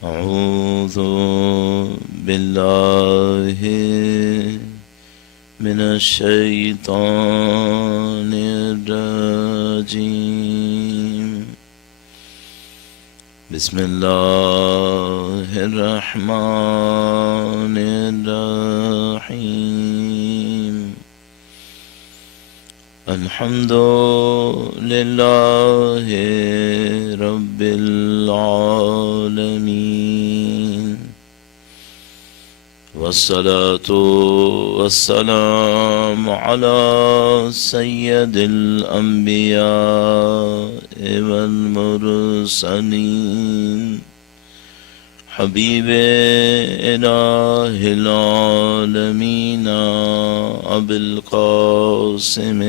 أعوذ بالله من الشيطان الرجيم بسم الله الرحمن الرحيم الحمد لله رب العالمين والصلاة والسلام على سيد الأنبياء والمرسلين حبيب إله العالمين أبي القاسم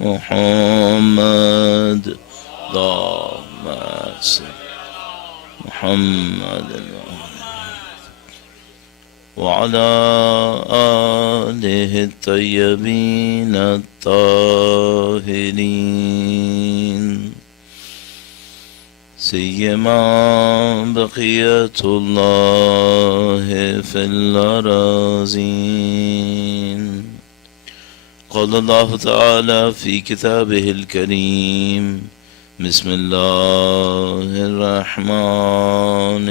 محمد اللهم صل محمد وعلى آله الطيبين الطاهرين سيما بقية الله في الأراضين قال الله تعالى في كتابه الكريم بسم الله الرحمن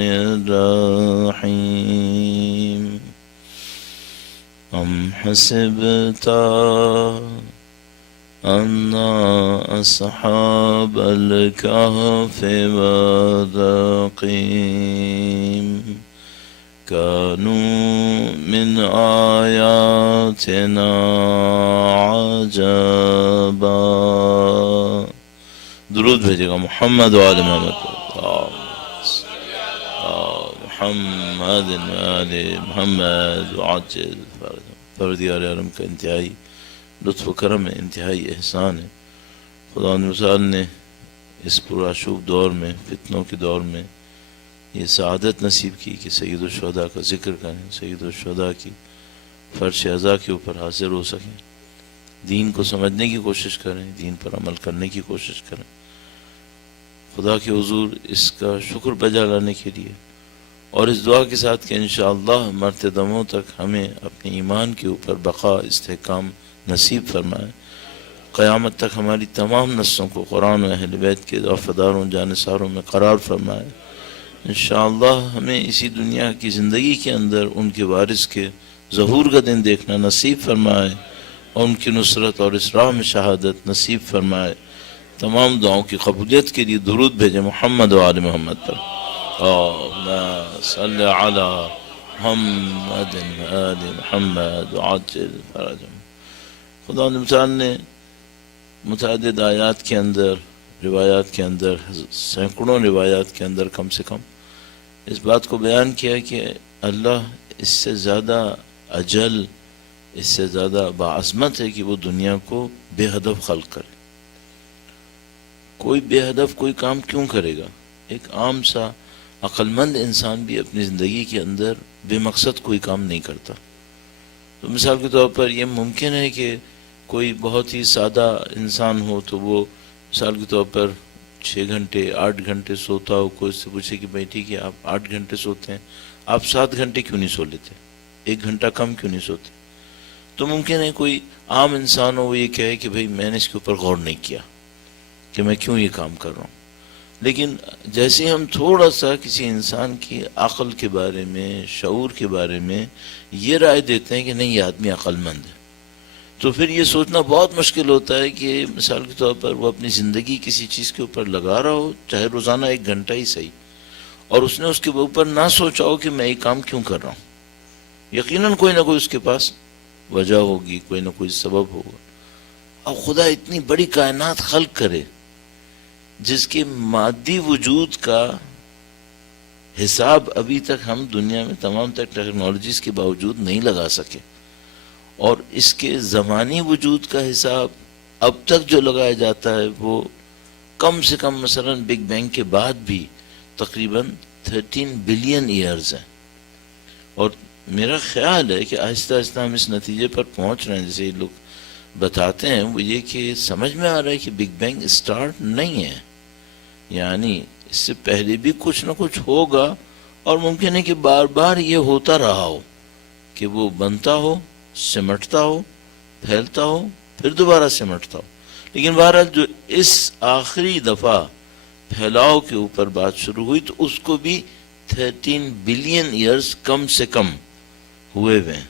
الرحيم أم حسبت أن أصحاب الكهف والرقيم كانوا من آياتنا عجبا درود بھیجے گا محمد وآل محمد محمد وآل محمد وعجل پروردگار عالم کا انتہائی لطف و کرم ہے، انتہائی احسان ہے۔ خدا مثال نے اس پرآشوب دور میں، فتنوں کے دور میں یہ سعادت نصیب کی کہ سید الشہداء کا ذکر کریں، سید الشہداء کی فرش عزا کے اوپر حاضر ہو سکیں، دین کو سمجھنے کی کوشش کریں، دین پر عمل کرنے کی کوشش کریں، خدا کے حضور اس کا شکر بجا لانے کے لیے، اور اس دعا کے ساتھ کہ انشاءاللہ مرتے دموں تک ہمیں اپنے ایمان کے اوپر بقا استحکام نصیب فرمائے، قیامت تک ہماری تمام نسلوں کو قرآن و اہل بیت کے وفاداروں جانثاروں میں قرار فرمائے۔ انشاءاللہ ہمیں اسی دنیا کی زندگی کے اندر ان کے وارث کے ظہور کا دن دیکھنا نصیب فرمائے، اور ان کی نصرت اور اس راہ میں شہادت نصیب فرمائے۔ تمام دعاؤں کی قبولیت کے لیے درود بھیجیں محمد و آل محمد پر۔ اللہم صلی علی محمد و آل محمد وعجل فرجهم۔ خدا متعال نے متعدد آیات کے اندر، روایات کے اندر، سینکڑوں روایات کے اندر کم سے کم اس بات کو بیان کیا کہ اللہ اس سے زیادہ اجل، اس سے زیادہ باعظمت ہے کہ وہ دنیا کو بے ہدف خلق کرے۔ کوئی بے ہدف کوئی کام کیوں کرے گا؟ ایک عام سا عقل مند انسان بھی اپنی زندگی کے اندر بے مقصد کوئی کام نہیں کرتا۔ تو مثال کے طور پر یہ ممکن ہے کہ کوئی بہت ہی سادہ انسان ہو تو وہ مثال کے طور پر 6 گھنٹے 8 گھنٹے سوتا ہو، کوئی اس سے پوچھے کہ بھائی ٹھیک ہے آپ 8 گھنٹے سوتے ہیں، آپ 7 گھنٹے کیوں نہیں سو لیتے، 1 گھنٹہ کم کیوں نہیں سوتے؟ تو ممکن ہے کوئی عام انسان ہو وہ یہ کہے کہ بھائی میں نے اس کے اوپر غور نہیں کیا کہ میں کیوں یہ کام کر رہا ہوں۔ لیکن جیسے ہم تھوڑا سا کسی انسان کی عقل کے بارے میں، شعور کے بارے میں یہ رائے دیتے ہیں کہ نہیں یہ آدمی عقل مند ہے، تو پھر یہ سوچنا بہت مشکل ہوتا ہے کہ مثال کے طور پر وہ اپنی زندگی کسی چیز کے اوپر لگا رہا ہو، چاہے روزانہ 1 گھنٹہ ہی صحیح، اور اس نے اس کے اوپر نہ سوچا ہو کہ میں یہ کام کیوں کر رہا ہوں۔ یقیناً کوئی نہ کوئی اس کے پاس وجہ ہوگی، کوئی نہ کوئی سبب ہوگا۔ اب خدا اتنی بڑی کائنات خلق کرے جس کے مادی وجود کا حساب ابھی تک ہم دنیا میں تمام تک ٹیکنالوجیز کے باوجود نہیں لگا سکے، اور اس کے زمانی وجود کا حساب اب تک جو لگایا جاتا ہے وہ کم سے کم مثلا بگ بینگ کے بعد بھی تقریباً 13 بلین ایئرز ہیں۔ اور میرا خیال ہے کہ آہستہ آہستہ ہم اس نتیجے پر پہنچ رہے ہیں، جیسے لوگ بتاتے ہیں وہ یہ کہ سمجھ میں آ رہا ہے کہ بگ بینگ اسٹارٹ نہیں ہے، یعنی اس سے پہلے بھی کچھ نہ کچھ ہوگا اور ممکن ہے کہ بار بار یہ ہوتا رہا ہو کہ وہ بنتا ہو، سمٹتا ہو، پھیلتا ہو، پھر دوبارہ سمٹتا ہو، لیکن بہرحال جو اس آخری دفعہ پھیلاؤ کے اوپر بات شروع ہوئی تو اس کو بھی 13 بلین ایئرز کم سے کم ہوئے ہوئے ہیں۔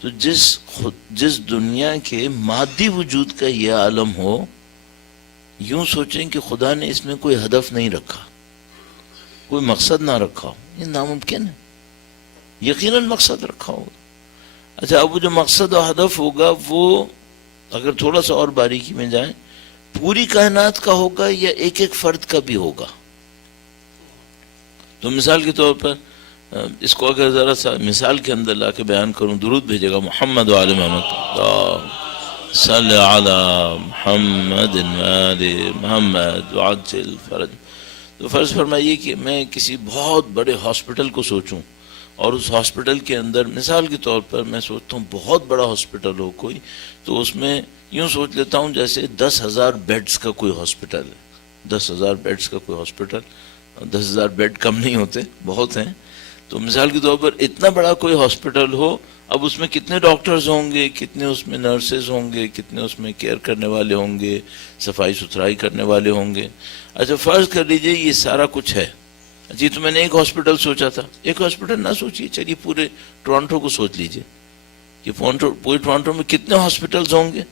تو جس دنیا کے مادی وجود کا یہ عالم ہو، یوں سوچیں کہ خدا نے اس میں کوئی ہدف نہیں رکھا، کوئی مقصد نہ رکھا ہو، یہ ناممکن ہے۔ یقیناً مقصد رکھا ہوگا۔ اچھا، اب وہ جو مقصد و ہدف ہوگا وہ اگر تھوڑا سا اور باریکی میں جائیں، پوری کائنات کا ہوگا یا ایک ایک فرد کا بھی ہوگا؟ تو مثال کے طور پر اس کو اگر ذرا سا مثال کے اندر لا کے بیان کروں، درود بھیجے گا محمد و آل محمد، صلی علی محمد و آل محمد وعجل فرج۔ تو فرض فرمائیے کہ میں کسی بہت بڑے ہاسپٹل کو سوچوں، اور اس ہاسپٹل کے اندر مثال کے طور پر میں سوچتا ہوں بہت بڑا ہاسپٹل ہو کوئی، تو اس میں یوں سوچ لیتا ہوں جیسے 10,000 بیڈز کا کوئی ہاسپٹل ہے، 10,000 بیڈز کا کوئی ہاسپٹل، 10,000 بیڈ کم نہیں ہوتے، بہت ہیں۔ تو مثال کے طور پر اتنا بڑا کوئی ہاسپٹل ہو، اب اس میں کتنے ڈاکٹرز ہوں گے، کتنے اس میں نرسز ہوں گے، کتنے اس میں کیئر کرنے والے ہوں گے، صفائی ستھرائی کرنے والے ہوں گے۔ اچھا فرض کر لیجئے یہ سارا کچھ ہے جی، تو میں نے ایک ہاسپٹل سوچا تھا، ایک ہاسپٹل نہ سوچیے، چلیے پورے ٹورانٹو کو سوچ لیجئے کہ پورے ٹورانٹو میں کتنے ہاسپٹلز ہوں گے،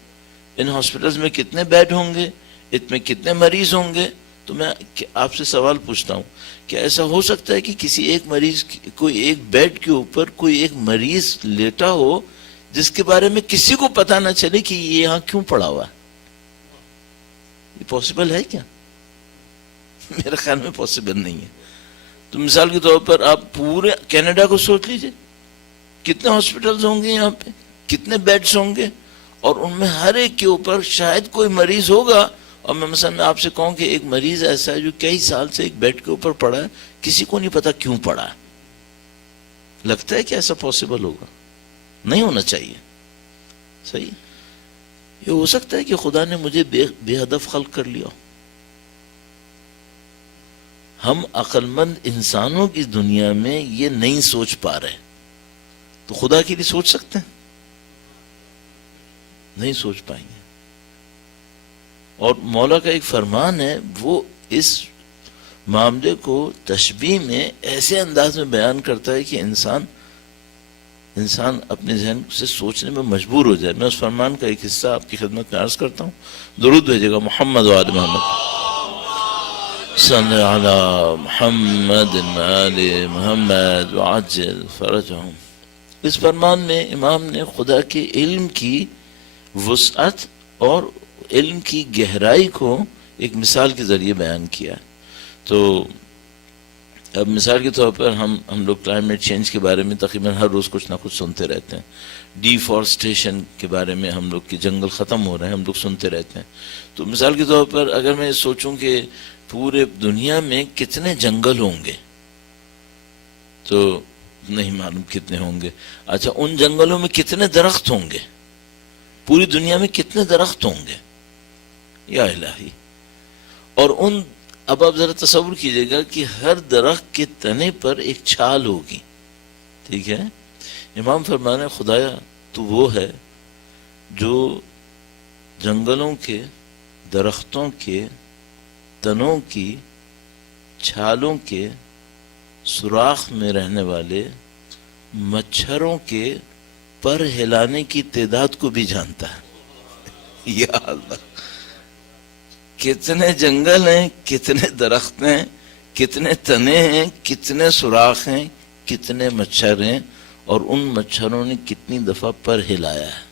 ان ہاسپٹلز میں کتنے بیڈ ہوں گے، اس میں کتنے مریض ہوں گے۔ تو میں آپ سے سوال پوچھتا ہوں، کیا ایسا ہو سکتا ہے کہ کسی ایک مریض کوئی ایک بیڈ کے اوپر کوئی ایک مریض لیٹا ہو جس کے بارے میں کسی کو پتا نہ چلے کہ یہ یہاں کیوں پڑا ہوا ہے؟ یہ پاسبل ہے کیا؟ میرے خیال میں پاسبل نہیں ہے۔ تو مثال کے طور پر آپ پورے کینیڈا کو سوچ لیجئے، کتنے ہاسپٹلز ہوں گے یہاں پہ، کتنے بیڈز ہوں گے، اور ان میں ہر ایک کے اوپر شاید کوئی مریض ہوگا، اور میں مثلا آپ سے کہوں کہ ایک مریض ایسا ہے جو کئی سال سے ایک بیڈ کے اوپر پڑا ہے، کسی کو نہیں پتا کیوں پڑا ہے۔ لگتا ہے کہ ایسا پاسبل ہوگا؟ نہیں ہونا چاہیے، صحیح؟ یہ ہو سکتا ہے کہ خدا نے مجھے بے ہدف خلق کر لیا۔ ہم عقل مند انسانوں کی دنیا میں یہ نہیں سوچ پا رہے، تو خدا کے لیے سوچ سکتے ہیں؟ نہیں سوچ پائیں گے۔ اور مولا کا ایک فرمان ہے، وہ اس معاملے کو تشبیہ میں ایسے انداز میں بیان کرتا ہے کہ انسان اپنے ذہن سے سوچنے میں مجبور ہو جائے۔ میں اس فرمان کا ایک حصہ آپ کی خدمت میں عرض کرتا ہوں، درود بھیجے گا محمد و آل محمد، صلی علی محمد و آل محمد وعجل فرجہم۔ اس فرمان میں امام نے خدا کے علم کی وسعت اور علم کی گہرائی کو ایک مثال کے ذریعے بیان کیا۔ تو اب مثال کے طور پر ہم لوگ کلائمیٹ چینج کے بارے میں تقریباً ہر روز کچھ نہ کچھ سنتے رہتے ہیں، ڈیفارسٹیشن کے بارے میں ہم لوگ کے جنگل ختم ہو رہے ہیں، ہم لوگ سنتے رہتے ہیں۔ تو مثال کے طور پر اگر میں سوچوں کہ پورے دنیا میں کتنے جنگل ہوں گے، تو نہیں معلوم کتنے ہوں گے۔ اچھا ان جنگلوں میں کتنے درخت ہوں گے، پوری دنیا میں کتنے درخت ہوں گے، یا الہی۔ اور اب آپ ذرا تصور کیجئے گا کہ ہر درخت کے تنے پر ایک چھال ہوگی، ٹھیک ہے؟ امام فرمانے خدایا تو وہ ہے جو جنگلوں کے، درختوں کے تنوں کی چھالوں کے سوراخ میں رہنے والے مچھروں کے پر ہلانے کی تعداد کو بھی جانتا ہے۔ یا اللہ، کتنے جنگل ہیں، کتنے درخت ہیں، کتنے تنے ہیں، کتنے سوراخ ہیں، کتنے مچھر ہیں، اور ان مچھروں نے کتنی دفعہ پر ہلایا ہے،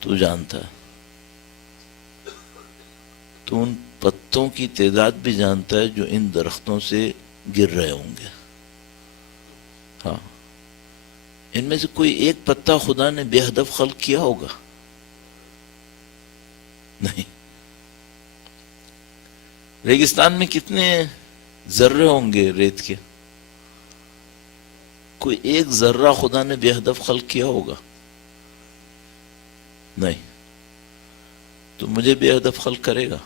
تو جانتا ہے۔ تو ان پتوں کی تعداد بھی جانتا ہے جو ان درختوں سے گر رہے ہوں گے۔ ہاں، ان میں سے کوئی ایک پتا خدا نے بے ہدف خلق کیا ہوگا؟ نہیں۔ ریگستان میں کتنے ذرے ہوں گے ریت کے؟ کوئی ایک ذرہ خدا نے بے ہدف خلق کیا ہوگا؟ نہیں۔ تو مجھے بے ہدف خلق کرے گا؟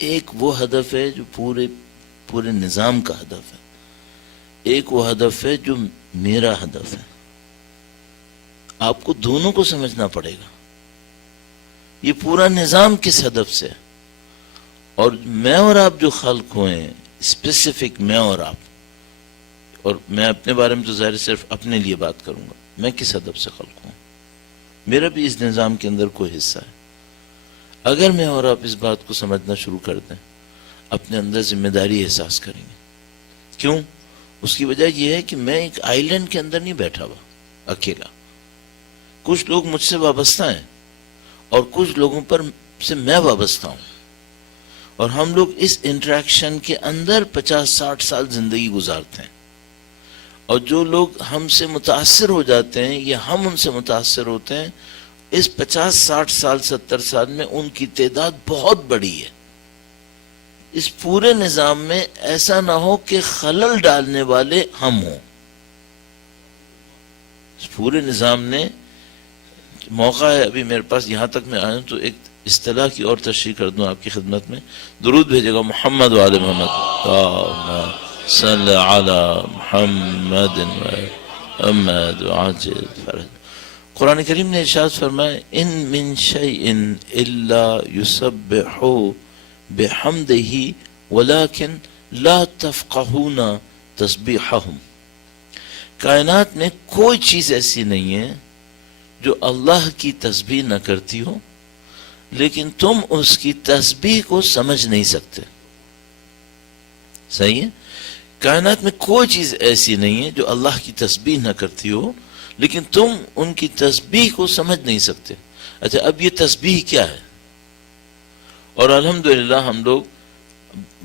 ایک وہ ہدف ہے جو پورے پورے نظام کا ہدف ہے، ایک وہ ہدف ہے جو میرا ہدف ہے. آپ کو دونوں کو سمجھنا پڑے گا. یہ پورا نظام کس ہدف سے ہے؟ اور میں اور آپ جو خلق ہوئے ہیں، اسپیسیفک میں اور آپ، اور میں اپنے بارے میں تو ظاہر صرف اپنے لیے بات کروں گا، میں کس ہدف سے خلق ہوں، میرا بھی اس نظام کے اندر کوئی حصہ ہے. اگر میں اور آپ اس بات کو سمجھنا شروع کر دیں، اپنے اندر ذمہ داری احساس کریں گے. کیوں؟ اس کی وجہ یہ ہے کہ میں ایک آئی لینڈ کے اندر نہیں بیٹھا ہوا اکیلا. کچھ لوگ مجھ سے وابستہ ہیں اور کچھ لوگوں پر سے میں وابستہ ہوں، اور ہم لوگ اس انٹریکشن کے اندر 50-60 سال زندگی گزارتے ہیں. اور جو لوگ ہم سے متاثر ہو جاتے ہیں یا ہم ان سے متاثر ہوتے ہیں، اس 50-60 سال 70 سال میں ان کی تعداد بہت بڑی ہے. اس پورے نظام میں ایسا نہ ہو کہ خلل ڈالنے والے ہم ہوں. اس پورے نظام نے موقع ہے، ابھی میرے پاس یہاں تک میں آیا ہوں تو ایک اصطلاح کی اور تشریح کر دوں آپ کی خدمت میں. درود بھیجے گا محمد وعلی محمد، اللہم صلی علی محمد محمد وعجل فرج. قرآن کریم نے ارشاد فرمایا ان من شیء الا یسبح بحمدہ ولکن لا تفقہون تسبیحہم. کائنات میں کوئی چیز ایسی نہیں ہے جو اللہ کی تسبیح نہ کرتی ہو، لیکن تم اس کی تسبیح کو سمجھ نہیں سکتے. صحیح ہے؟ کائنات میں کوئی چیز ایسی نہیں ہے جو اللہ کی تسبیح نہ کرتی ہو، لیکن تم ان کی تسبیح کو سمجھ نہیں سکتے. اچھا، اب یہ تسبیح کیا ہے؟ اور الحمدللہ ہم لوگ،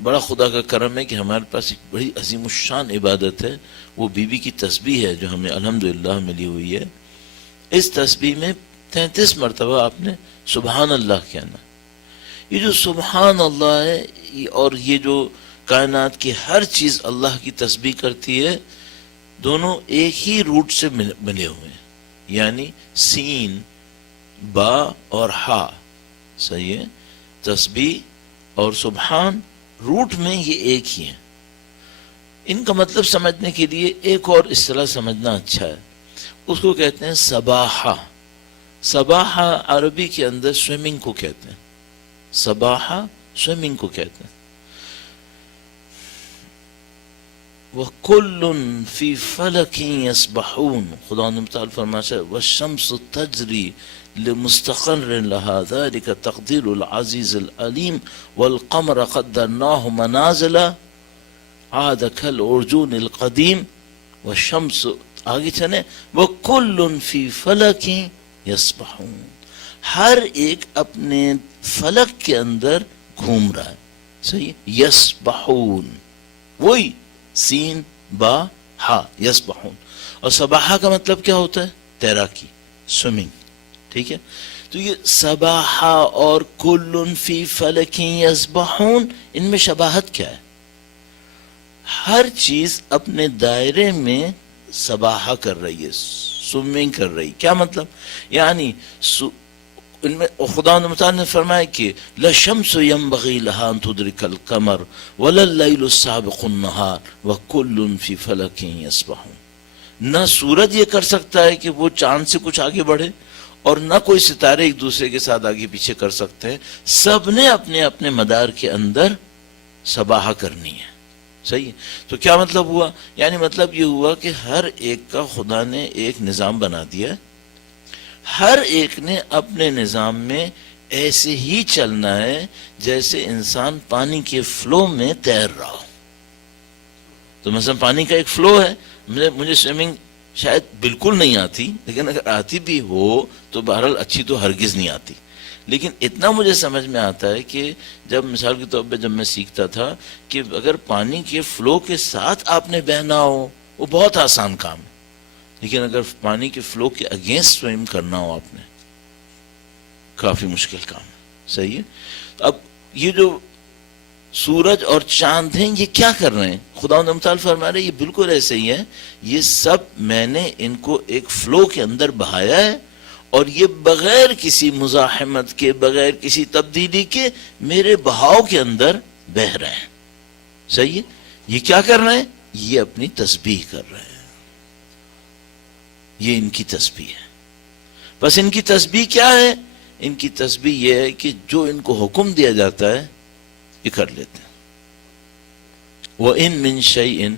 بڑا خدا کا کرم ہے کہ ہمارے پاس ایک بڑی عظیم الشان عبادت ہے، وہ بی بی کی تسبیح ہے جو ہمیں الحمدللہ ملی ہوئی ہے. اس تسبیح میں 33 مرتبہ آپ نے سبحان اللہ کہنا. یہ جو سبحان اللہ ہے اور یہ جو کائنات کی ہر چیز اللہ کی تسبیح کرتی ہے، دونوں ایک ہی روٹ سے ملے ہوئے ہیں، یعنی سین با اور ہا. صحیح ہے؟ تسبیح اور سبحان روٹ میں یہ ایک ہی ہیں. ان کا مطلب سمجھنے کے لیے ایک اور اصطلاح سمجھنا اچھا ہے، اس کو کہتے ہیں سباحہ. سباحہ عربی کے اندر سوئمنگ کو کہتے ہیں. سباحہ سوئمنگ کو کہتے ہیں. وَكُلٌّ فِي فَلَكٍ يَسْبَحُونَ. خدا تعالیٰ فرماتا ہے وَالشَّمْسُ تَجْرِي لِمُسْتَقَرٍ لَهَا ذَلِكَ تَقْدِيرُ الْعَزِيزِ الْعَلِيمِ وَالْقَمَرَ قَدَّرْنَاهُ مَنَازِلَ عَادَ كَالْعُرْجُونِ الْقَدِيمِ. وَالشَّمْسُ آگے چلیں وَكُلٌّ فِي فَلَكٍ يَسْبَحُونَ. ہر ایک اپنے فلک کے اندر گھوم رہا ہے. صحیح؟ یسبحون، وہی سین با ہا، یسبحون. اور سباحہ کا مطلب کیا ہوتا ہے؟ تیراکی، سوئمنگ. ٹھیک ہے؟ تو یہ سباحہ اور کلن فی فلک یسبحون، ان میں شباہت کیا ہے؟ ہر چیز اپنے دائرے میں سباحہ کر رہی ہے، سوئمنگ کر رہی. کیا مطلب؟ یعنی ان میں خدا متعال نے فرمایا کہ لَشَمْسُ يَنبَغِي لَهَا أَن تُدْرِكَ الْقَمَرَ وَلَا اللَّيْلُ السَّابِقُ النَّهَارِ وَكُلٌّ فِي فَلَكٍ يَسْبَحُونَ. نہ سورج یہ کر سکتا ہے کہ وہ چاند سے کچھ آگے بڑھے، اور نہ کوئی ستارے ایک دوسرے کے ساتھ آگے پیچھے کر سکتے ہیں. سب نے اپنے اپنے مدار کے اندر سباحہ کرنی ہے. صحیح ہے؟ تو کیا مطلب ہوا؟ یعنی مطلب یہ ہوا کہ ہر ایک کا خدا نے ایک نظام بنا دیا، ہر ایک نے اپنے نظام میں ایسے ہی چلنا ہے جیسے انسان پانی کے فلو میں تیر رہا ہو. تو مثلا پانی کا ایک فلو ہے، مجھے سوئمنگ شاید بالکل نہیں آتی، لیکن اگر آتی بھی ہو تو بہرحال اچھی تو ہرگز نہیں آتی. لیکن اتنا مجھے سمجھ میں آتا ہے کہ جب مثال کے طور پہ جب میں سیکھتا تھا کہ اگر پانی کے فلو کے ساتھ آپ نے بہنا ہو وہ بہت آسان کام ہے، لیکن اگر پانی کے فلو کے اگینسٹ سوئم کرنا ہو آپ نے، کافی مشکل کام ہے. صحیح ہے؟ اب یہ جو سورج اور چاند ہیں یہ کیا کر رہے ہیں؟ خدا متعال فرما رہے ہیں یہ بالکل ایسے ہی ہے، یہ سب میں نے ان کو ایک فلو کے اندر بہایا ہے، اور یہ بغیر کسی مزاحمت کے، بغیر کسی تبدیلی کے میرے بہاؤ کے اندر بہہ رہے ہیں. صحیح ہے؟ یہ کیا کر رہے ہیں؟ یہ اپنی تسبیح کر رہے ہیں، یہ ان کی تسبیح ہے۔ بس ان کی تسبیح کیا ہے؟ ان کی تسبیح یہ ہے کہ جو ان کو حکم دیا جاتا ہے یہ کر لیتے ہیں۔ وَإِن مِّن شَيْءٍ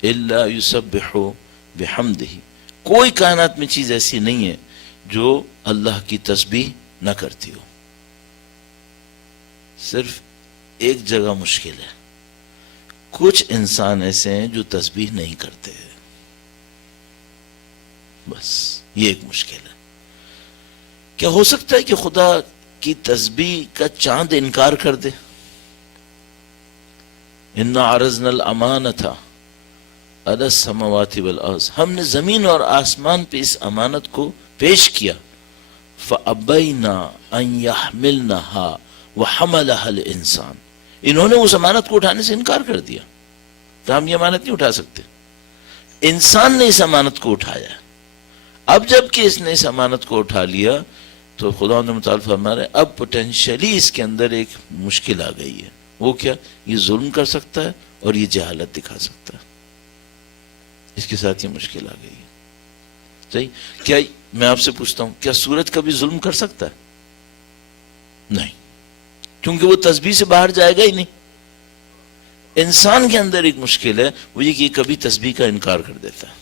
إِلَّا يُسَبِّحُ بِحَمْدِهِ، کوئی کائنات میں چیز ایسی نہیں ہے جو اللہ کی تسبیح نہ کرتی ہو، صرف ایک جگہ مشکل ہے، کچھ انسان ایسے ہیں جو تسبیح نہیں کرتے ہیں، بس یہ ایک مشکل ہے۔ کیا ہو سکتا ہے کہ خدا کی تسبیح کا چاند انکار کر دے؟ اِنَّا عَرَضْنَا الْأَمَانَةَ عَلَى السَّمَاوَاتِ وَالْأَرْضِ، ہم نے زمین اور آسمان پہ اس امانت کو پیش کیا، فَأَبَيْنَا أَن يَحْمِلْنَهَا وَحَمَلَهَا الْإِنسَانُ، انہوں نے اس امانت کو اٹھانے سے انکار کر دیا کہ ہم یہ امانت نہیں اٹھا سکتے۔ انسان نے اس امانت کو اٹھایا، اب جب کہ اس نے اس امانت کو اٹھا لیا تو خدا نے متعال فرما رہے اب پوٹینشلی اس کے اندر ایک مشکل آ گئی ہے، وہ کیا؟ یہ ظلم کر سکتا ہے اور یہ جہالت دکھا سکتا ہے، اس کے ساتھ یہ مشکل آ گئی ہے۔ صحیح؟ کیا میں آپ سے پوچھتا ہوں، کیا سورج کبھی ظلم کر سکتا ہے؟ نہیں، کیونکہ وہ تسبیح سے باہر جائے گا ہی نہیں۔ انسان کے اندر ایک مشکل ہے، وہ یہ کہ یہ کبھی تسبیح کا انکار کر دیتا ہے،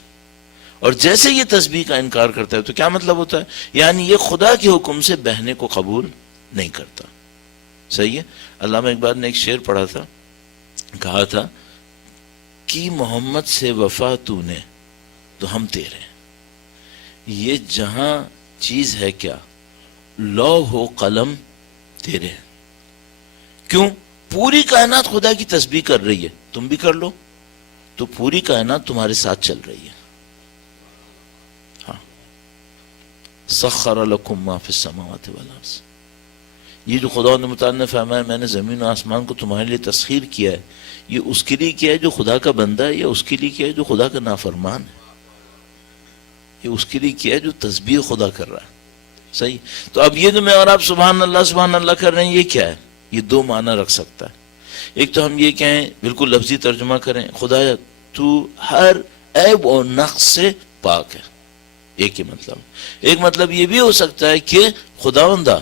اور جیسے یہ تسبیح کا انکار کرتا ہے تو کیا مطلب ہوتا ہے؟ یعنی یہ خدا کے حکم سے بہنے کو قبول نہیں کرتا۔ صحیح ہے؟ علامہ اقبال نے ایک شعر پڑھا تھا، کہا تھا کہ محمد سے وفا تو نے تو ہم تیرے، یہ جہاں چیز ہے کیا لوح و قلم تیرے، کیوں؟ پوری کائنات خدا کی تسبیح کر رہی ہے، تم بھی کر لو تو پوری کائنات تمہارے ساتھ چل رہی ہے۔ ہاں، سخر لکم ما فی السماوات والارض، یہ جو خدا نے متعال نے فرمایا میں نے زمین و آسمان کو تمہارے لیے تسخیر کیا ہے، یہ اس کے لیے کیا ہے جو خدا کا بندہ ہے، یا اس کے لیے کیا ہے جو خدا کا نافرمان ہے؟ یہ اس کے لیے کیا ہے جو تسبیح خدا کر رہا ہے۔ صحیح؟ تو اب یہ جو میں اور آپ سبحان اللہ کر رہے ہیں، یہ کیا ہے؟ یہ دو معنی رکھ سکتا ہے۔ ایک تو ہم یہ کہیں بالکل لفظی ترجمہ کریں، خدا تو ہر عیب اور نقص سے پاک ہے، ایک ہی مطلب۔ ایک مطلب یہ بھی ہو سکتا ہے کہ خداوندہ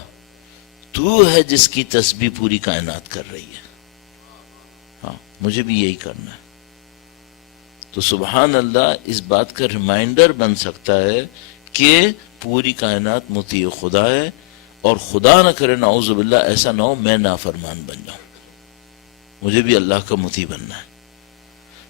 تو ہے جس کی تسبیح پوری کائنات کر رہی ہے، ہاں مجھے بھی یہی کرنا ہے۔ تو سبحان اللہ اس بات کا ریمائنڈر بن سکتا ہے کہ پوری کائنات مطیع خدا ہے، اور خدا نہ کرے نعوذ باللہ ایسا نہ ہو میں نافرمان بن جاؤں، مجھے بھی اللہ کا مطیع بننا ہے۔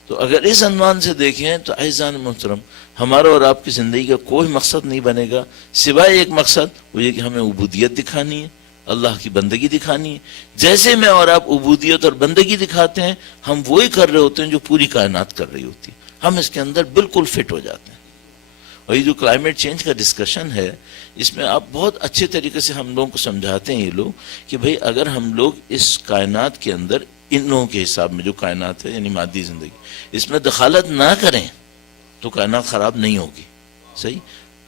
تو اگر اس عنوان سے دیکھیں تو عزیزان محترم، ہمارا اور آپ کی زندگی کا کوئی مقصد نہیں بنے گا سوائے ایک مقصد، وہ یہ کہ ہمیں عبودیت دکھانی ہے، اللہ کی بندگی دکھانی ہے۔ جیسے میں اور آپ عبودیت اور بندگی دکھاتے ہیں، ہم وہی کر رہے ہوتے ہیں جو پوری کائنات کر رہی ہوتی ہے، ہم اس کے اندر بالکل فٹ ہو جاتے ہیں۔ اور یہ جو کلائمیٹ چینج کا ڈسکشن ہے، اس میں آپ بہت اچھے طریقے سے ہم لوگوں کو سمجھاتے ہیں یہ لوگ کہ بھئی اگر ہم لوگ اس کائنات کے اندر ان لوگوں کے حساب میں جو کائنات ہے یعنی مادی زندگی، اس میں دخالت نہ کریں تو کائنات خراب نہیں ہوگی۔ صحیح؟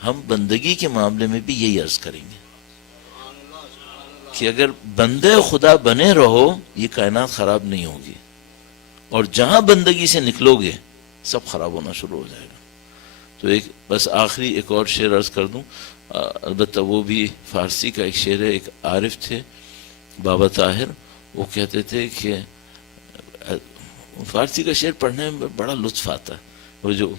ہم بندگی کے معاملے میں بھی یہی عرض کریں گے کہ اگر بندے خدا بنے رہو یہ کائنات خراب نہیں ہوگی، اور جہاں بندگی سے نکلو گے سب خراب ہونا شروع ہو جائے گا۔ تو ایک بس آخری ایک اور شعر عرض کر دوں، البتہ وہ بھی فارسی کا ایک شعر ہے، ایک عارف تھے بابا طاہر، وہ کہتے تھے کہ فارسی کا شعر پڑھنے میں بڑا لطف آتا ہے، وہ جو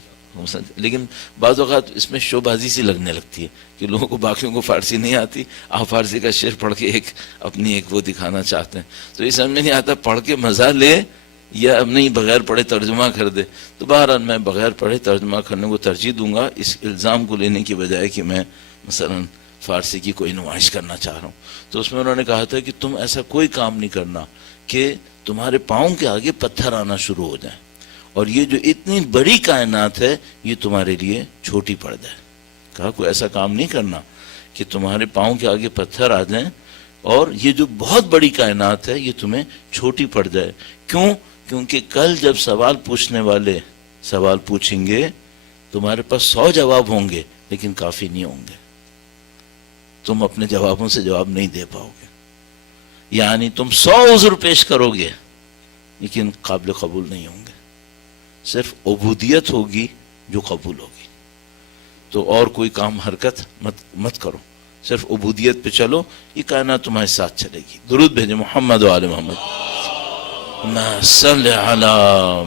لیکن بعض اوقات اس میں شو بازی سی لگنے لگتی ہے کہ لوگوں کو باقیوں کو فارسی نہیں آتی، آپ فارسی کا شعر پڑھ کے ایک اپنی ایک وہ دکھانا چاہتے ہیں، تو یہ سمجھ میں نہیں آتا پڑھ کے مزہ لے یا اب نہیں بغیر پڑھے ترجمہ کر دے۔ تو بہرحال میں بغیر پڑھے ترجمہ کرنے کو ترجیح دوں گا اس الزام کو لینے کی بجائے کہ میں مثلا فارسی کی کوئی نمائش کرنا چاہ رہا ہوں۔ تو اس میں انہوں نے کہا تھا کہ تم ایسا کوئی کام نہیں کرنا کہ تمہارے پاؤں کے آگے پتھر آنا شروع ہو جائیں، اور یہ جو اتنی بڑی کائنات ہے یہ تمہارے لیے چھوٹی پڑ جائے۔ کہا کوئی ایسا کام نہیں کرنا کہ تمہارے پاؤں کے آگے پتھر آ جائیں اور یہ جو بہت بڑی کائنات ہے یہ تمہیں چھوٹی پڑ جائے۔ کیوں؟ کیونکہ کل جب سوال پوچھنے والے سوال پوچھیں گے تمہارے پاس 100 جواب ہوں گے لیکن کافی نہیں ہوں گے، تم اپنے جوابوں سے جواب نہیں دے پاؤ گے، یعنی تم 100 عذر پیش کرو گے لیکن قابل قبول نہیں ہوں گے. صرف عبودیت ہوگی جو قبول ہوگی. تو اور کوئی کام حرکت مت کرو, صرف عبودیت پہ چلو, یہ کائنات تمہارے ساتھ چلے گی. درود بھیجیں محمد و آل محمد. اللہم صلی علی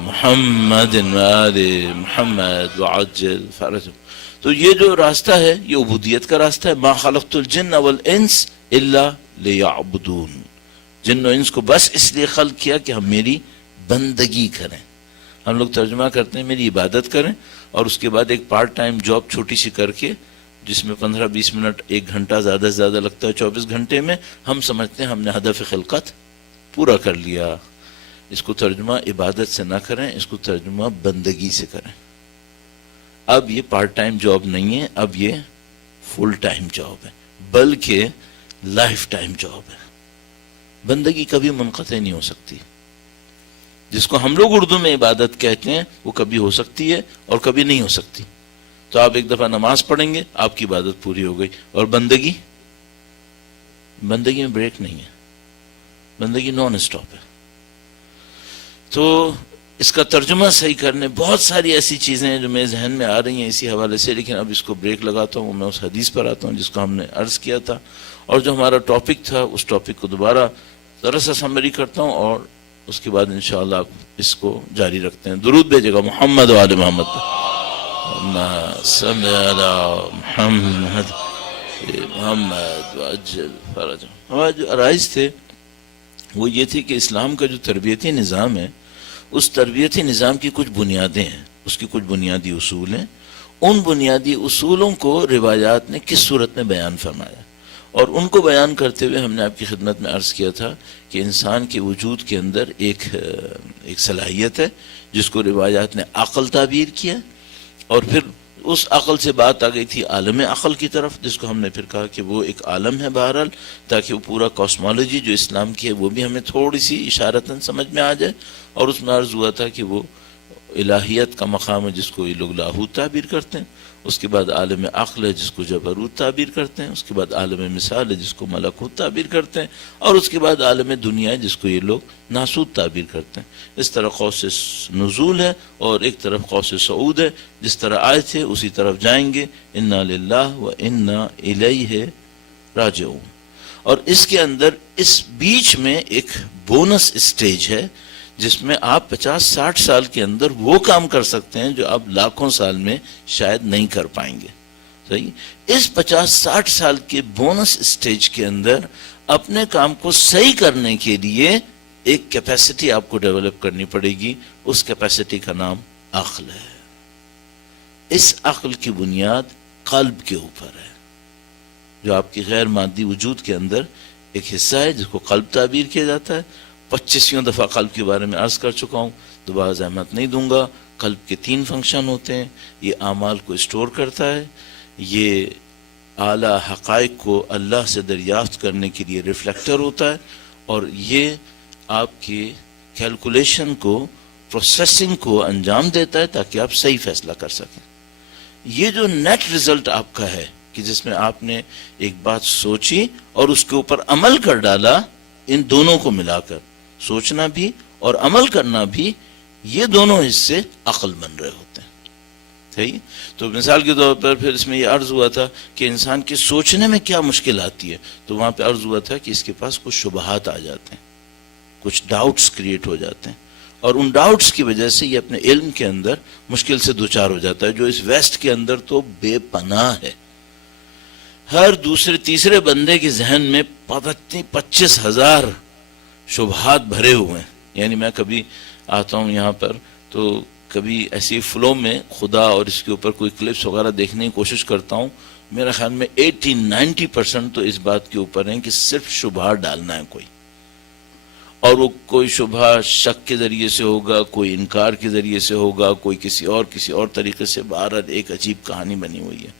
محمد و آل محمد وعجل فرجهم. تو یہ جو راستہ ہے یہ عبودیت کا راستہ ہے. ما خلقت الجن والانس الا لیعبدون. جن و انس کو بس اس لیے خلق کیا کہ ہم میری بندگی کریں. ہم لوگ ترجمہ کرتے ہیں میری عبادت کریں, اور اس کے بعد ایک پارٹ ٹائم جاب چھوٹی سی کر کے جس میں 15-20 منٹ 1 گھنٹہ زیادہ سے زیادہ لگتا ہے 24 گھنٹے میں, ہم سمجھتے ہیں ہم نے ہدف خلقت پورا کر لیا. اس کو ترجمہ عبادت سے نہ کریں, اس کو ترجمہ بندگی سے کریں. اب یہ پارٹ ٹائم جاب نہیں ہے, اب یہ فل ٹائم جاب ہے, بلکہ لائف ٹائم جاب ہے. بندگی کبھی منقطع نہیں ہو سکتی. جس کو ہم لوگ اردو میں عبادت کہتے ہیں وہ کبھی ہو سکتی ہے اور کبھی نہیں ہو سکتی. تو آپ ایک دفعہ نماز پڑھیں گے آپ کی عبادت پوری ہو گئی. اور بندگی میں بریک نہیں ہے, بندگی نان اسٹاپ ہے. تو اس کا ترجمہ صحیح کرنے بہت ساری ایسی چیزیں ہیں جو میرے ذہن میں آ رہی ہیں اسی حوالے سے, لیکن اب اس کو بریک لگاتا ہوں. میں اس حدیث پر آتا ہوں جس کو ہم نے عرض کیا تھا, اور جو ہمارا ٹاپک تھا اس ٹاپک کو دوبارہ ذرا سا سمری کرتا ہوں, اور اس کے بعد انشاءاللہ آپ اس کو جاری رکھتے ہیں. درود بھیجے گا محمد و آل محمد. اللہم صلی علی محمد محمد وعجل فرجهم. ہمارے جو عرائض تھے وہ یہ تھی کہ اسلام کا جو تربیتی نظام ہے اس تربیتی نظام کی کچھ بنیادیں ہیں, اس کی کچھ بنیادی اصول ہیں. ان بنیادی اصولوں کو روایات نے کس صورت میں بیان فرمایا, اور ان کو بیان کرتے ہوئے ہم نے آپ کی خدمت میں عرض کیا تھا کہ انسان کے وجود کے اندر ایک صلاحیت ہے جس کو روایات نے عقل تعبیر کیا, اور پھر اس عقل سے بات آ گئی تھی عالم عقل کی طرف, جس کو ہم نے پھر کہا کہ وہ ایک عالم ہے بہرحال, تاکہ وہ پورا کاسمالوجی جو اسلام کی ہے وہ بھی ہمیں تھوڑی سی اشارتاً سمجھ میں آ جائے. اور اس میں عرض ہوا تھا کہ وہ الہیت کا مقام ہے جس کو یہ لوگ لاہوت تعبیر کرتے ہیں, اس کے بعد عالم عقل ہے جس کو جبروت تعبیر کرتے ہیں, اس کے بعد عالم مثال ہے جس کو ملکوت تعبیر کرتے ہیں, اور اس کے بعد عالم دنیا ہے جس کو یہ لوگ ناسوت تعبیر کرتے ہیں. اس طرح قوس نزول ہے اور ایک طرف قوس صعود ہے, جس طرح آئے تھے اسی طرف جائیں گے. انا للہ و انا الیہ راجعون. اور اس کے اندر اس بیچ میں ایک بونس اسٹیج ہے جس میں آپ 50-60 سال کے اندر وہ کام کر سکتے ہیں جو آپ لاکھوں سال میں شاید نہیں کر پائیں گے. صحیح, اس 50-60 سال کے بونس اسٹیج کے اندر اپنے کام کو صحیح کرنے کے لیے ایک کیپیسٹی آپ کو ڈیولپ کرنی پڑے گی. اس کیپیسٹی کا نام عقل ہے. اس عقل کی بنیاد قلب کے اوپر ہے, جو آپ کی غیر مادی وجود کے اندر ایک حصہ ہے جس کو قلب تعبیر کیا جاتا ہے. 25 دفعہ قلب کے بارے میں عرض کر چکا ہوں, دوبارہ زحمت نہیں دوں گا. قلب کے 3 فنکشن ہوتے ہیں. یہ اعمال کو اسٹور کرتا ہے, یہ اعلیٰ حقائق کو اللہ سے دریافت کرنے کے لیے ریفلیکٹر ہوتا ہے, اور یہ آپ کی کیلکولیشن کو, پروسیسنگ کو انجام دیتا ہے تاکہ آپ صحیح فیصلہ کر سکیں. یہ جو نیٹ رزلٹ آپ کا ہے کہ جس میں آپ نے ایک بات سوچی اور اس کے اوپر عمل کر ڈالا, ان دونوں کو ملا کر سوچنا بھی اور عمل کرنا بھی, یہ دونوں حصے عقل بن رہے ہوتے ہیں. صحیح. تو مثال کے طور پر پھر اس میں یہ عرض ہوا تھا کہ انسان کے سوچنے میں کیا مشکل آتی ہے, تو وہاں پہ عرض ہوا تھا کہ اس کے پاس کچھ شبہات آ جاتے ہیں, کچھ ڈاؤٹس کریٹ ہو جاتے ہیں, اور ان ڈاؤٹس کی وجہ سے یہ اپنے علم کے اندر مشکل سے دوچار ہو جاتا ہے, جو اس ویسٹ کے اندر تو بے پناہ ہے. ہر دوسرے تیسرے بندے کے ذہن میں 25,000 شبہات بھرے ہوئے ہیں. یعنی میں کبھی آتا ہوں یہاں پر تو کبھی ایسی فلو میں خدا اور اس کے اوپر کوئی کلپس وغیرہ دیکھنے کی کوشش کرتا ہوں, میرے خیال میں 80-90% تو اس بات کے اوپر ہیں کہ صرف شبہات ڈالنا ہے کوئی, اور وہ کوئی شبہ شک کے ذریعے سے ہوگا, کوئی انکار کے ذریعے سے ہوگا, کوئی کسی اور طریقے سے. بہرحال ایک عجیب کہانی بنی ہوئی ہے.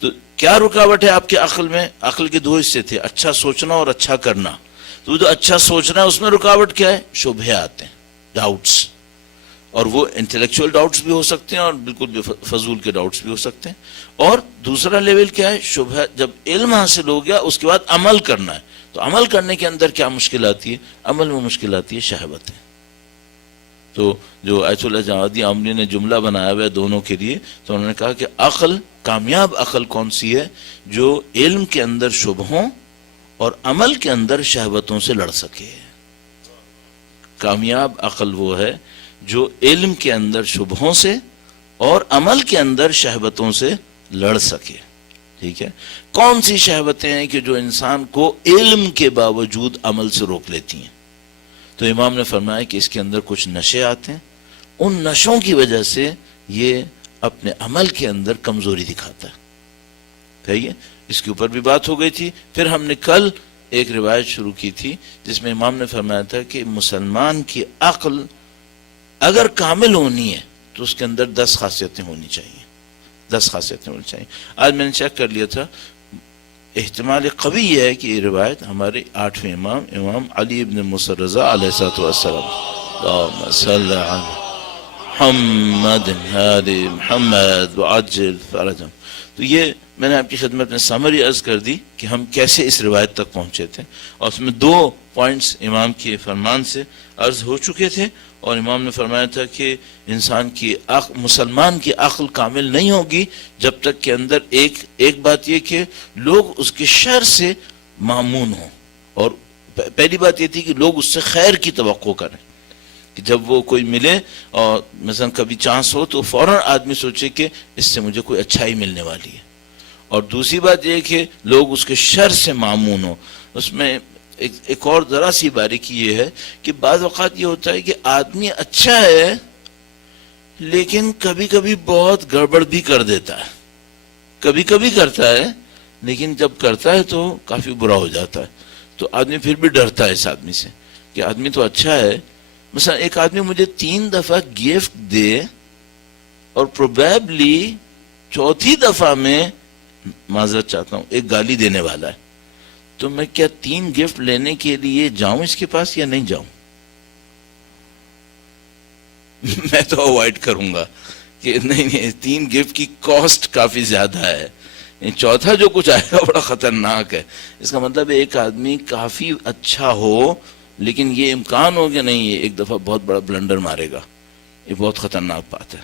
تو کیا رکاوٹ ہے آپ کے عقل میں؟ عقل کے 2 حصے تھے, اچھا سوچنا اور اچھا کرنا. تو جو اچھا سوچنا ہے اس میں رکاوٹ کیا ہے؟ شبہے آتے ہیں, ڈاؤٹس, اور وہ انٹلیکچوئل ڈاؤٹس بھی ہو سکتے ہیں اور بالکل فضول کے ڈاؤٹس بھی ہو سکتے ہیں. اور دوسرا لیول کیا ہے؟ شبہ. جب علم حاصل ہو گیا اس کے بعد عمل کرنا ہے, تو عمل کرنے کے اندر کیا مشکل آتی ہے؟ عمل میں مشکل آتی ہے شہوتیں. تو جو آیت اللہ جمادی عاملی نے جملہ بنایا ہوا ہے دونوں کے لیے، تو انہوں نے کہا کہ عقل، کامیاب عقل کون سی ہے؟ جو علم کے اندر شبہوں اور عمل کے اندر شہوتوں سے لڑ سکے۔ کامیاب عقل وہ ہے جو علم کے اندر شبہوں سے اور عمل کے اندر شہوتوں سے لڑ سکے۔ ٹھیک ہے، کون سی شہوتیں ہیں کہ جو انسان کو علم کے باوجود عمل سے روک لیتی ہیں؟ تو امام نے فرمایا کہ اس کے اندر کچھ نشے آتے ہیں، ان نشوں کی وجہ سے یہ اپنے عمل کے اندر کمزوری دکھاتا ہے۔ صحیح ہے، اس کے اوپر بھی بات ہو گئی تھی۔ پھر ہم نے کل ایک روایت شروع کی تھی جس میں امام نے فرمایا تھا کہ مسلمان کی عقل اگر کامل ہونی ہے تو اس کے اندر 10 خاصیتیں ہونی چاہیے، 10 خاصیتیں ہونی چاہیے۔ آج میں نے چیک کر لیا تھا، احتمال قوی یہ ہے کہ یہ روایت ہمارے 8ویں امام، امام علی بن موسیٰ رضا علیہ السلام، اللہم صلی علی محمد ہادی محمد وعجل فرجہم۔ تو یہ میں نے آپ کی خدمت میں سمری عرض کر دی کہ ہم کیسے اس روایت تک پہنچے تھے، اور اس میں 2 پوائنٹس امام کے فرمان سے عرض ہو چکے تھے، اور امام نے فرمایا تھا کہ انسان کی مسلمان کی عقل کامل نہیں ہوگی جب تک کہ اندر ایک بات یہ کہ لوگ اس کے شر سے مامون ہوں، اور پہلی بات یہ تھی کہ لوگ اس سے خیر کی توقع کریں، کہ جب وہ کوئی ملے اور مثلا کبھی چانس ہو تو فوراً آدمی سوچے کہ اس سے مجھے کوئی اچھائی ملنے والی ہے، اور دوسری بات یہ کہ لوگ اس کے شر سے مامون ہوں۔ اس میں ایک اور ذرا سی باریکی یہ ہے کہ بعض اوقات یہ ہوتا ہے کہ آدمی اچھا ہے لیکن کبھی کبھی بہت گڑبڑ بھی کر دیتا ہے، کبھی کبھی کرتا ہے لیکن جب کرتا ہے تو کافی برا ہو جاتا ہے، تو آدمی پھر بھی ڈرتا ہے اس آدمی سے کہ آدمی تو اچھا ہے۔ مثلا ایک آدمی مجھے 3 دفعہ گفٹ دے اور پروبیبلی 4تھی دفعہ میں معذرت چاہتا ہوں ایک گالی دینے والا ہے، تو میں کیا 3 گفٹ لینے کے لیے جاؤں اس کے پاس یا نہیں جاؤں؟ میں تو اوائڈ کروں گا کہ نہیں 3 گفٹ کی کاسٹ کافی زیادہ ہے، 4تھا جو کچھ آئے گا بڑا خطرناک ہے۔ اس کا مطلب ایک آدمی کافی اچھا ہو لیکن یہ امکان ہو کہ نہیں یہ ایک دفعہ بہت بڑا بلنڈر مارے گا، یہ بہت خطرناک بات ہے،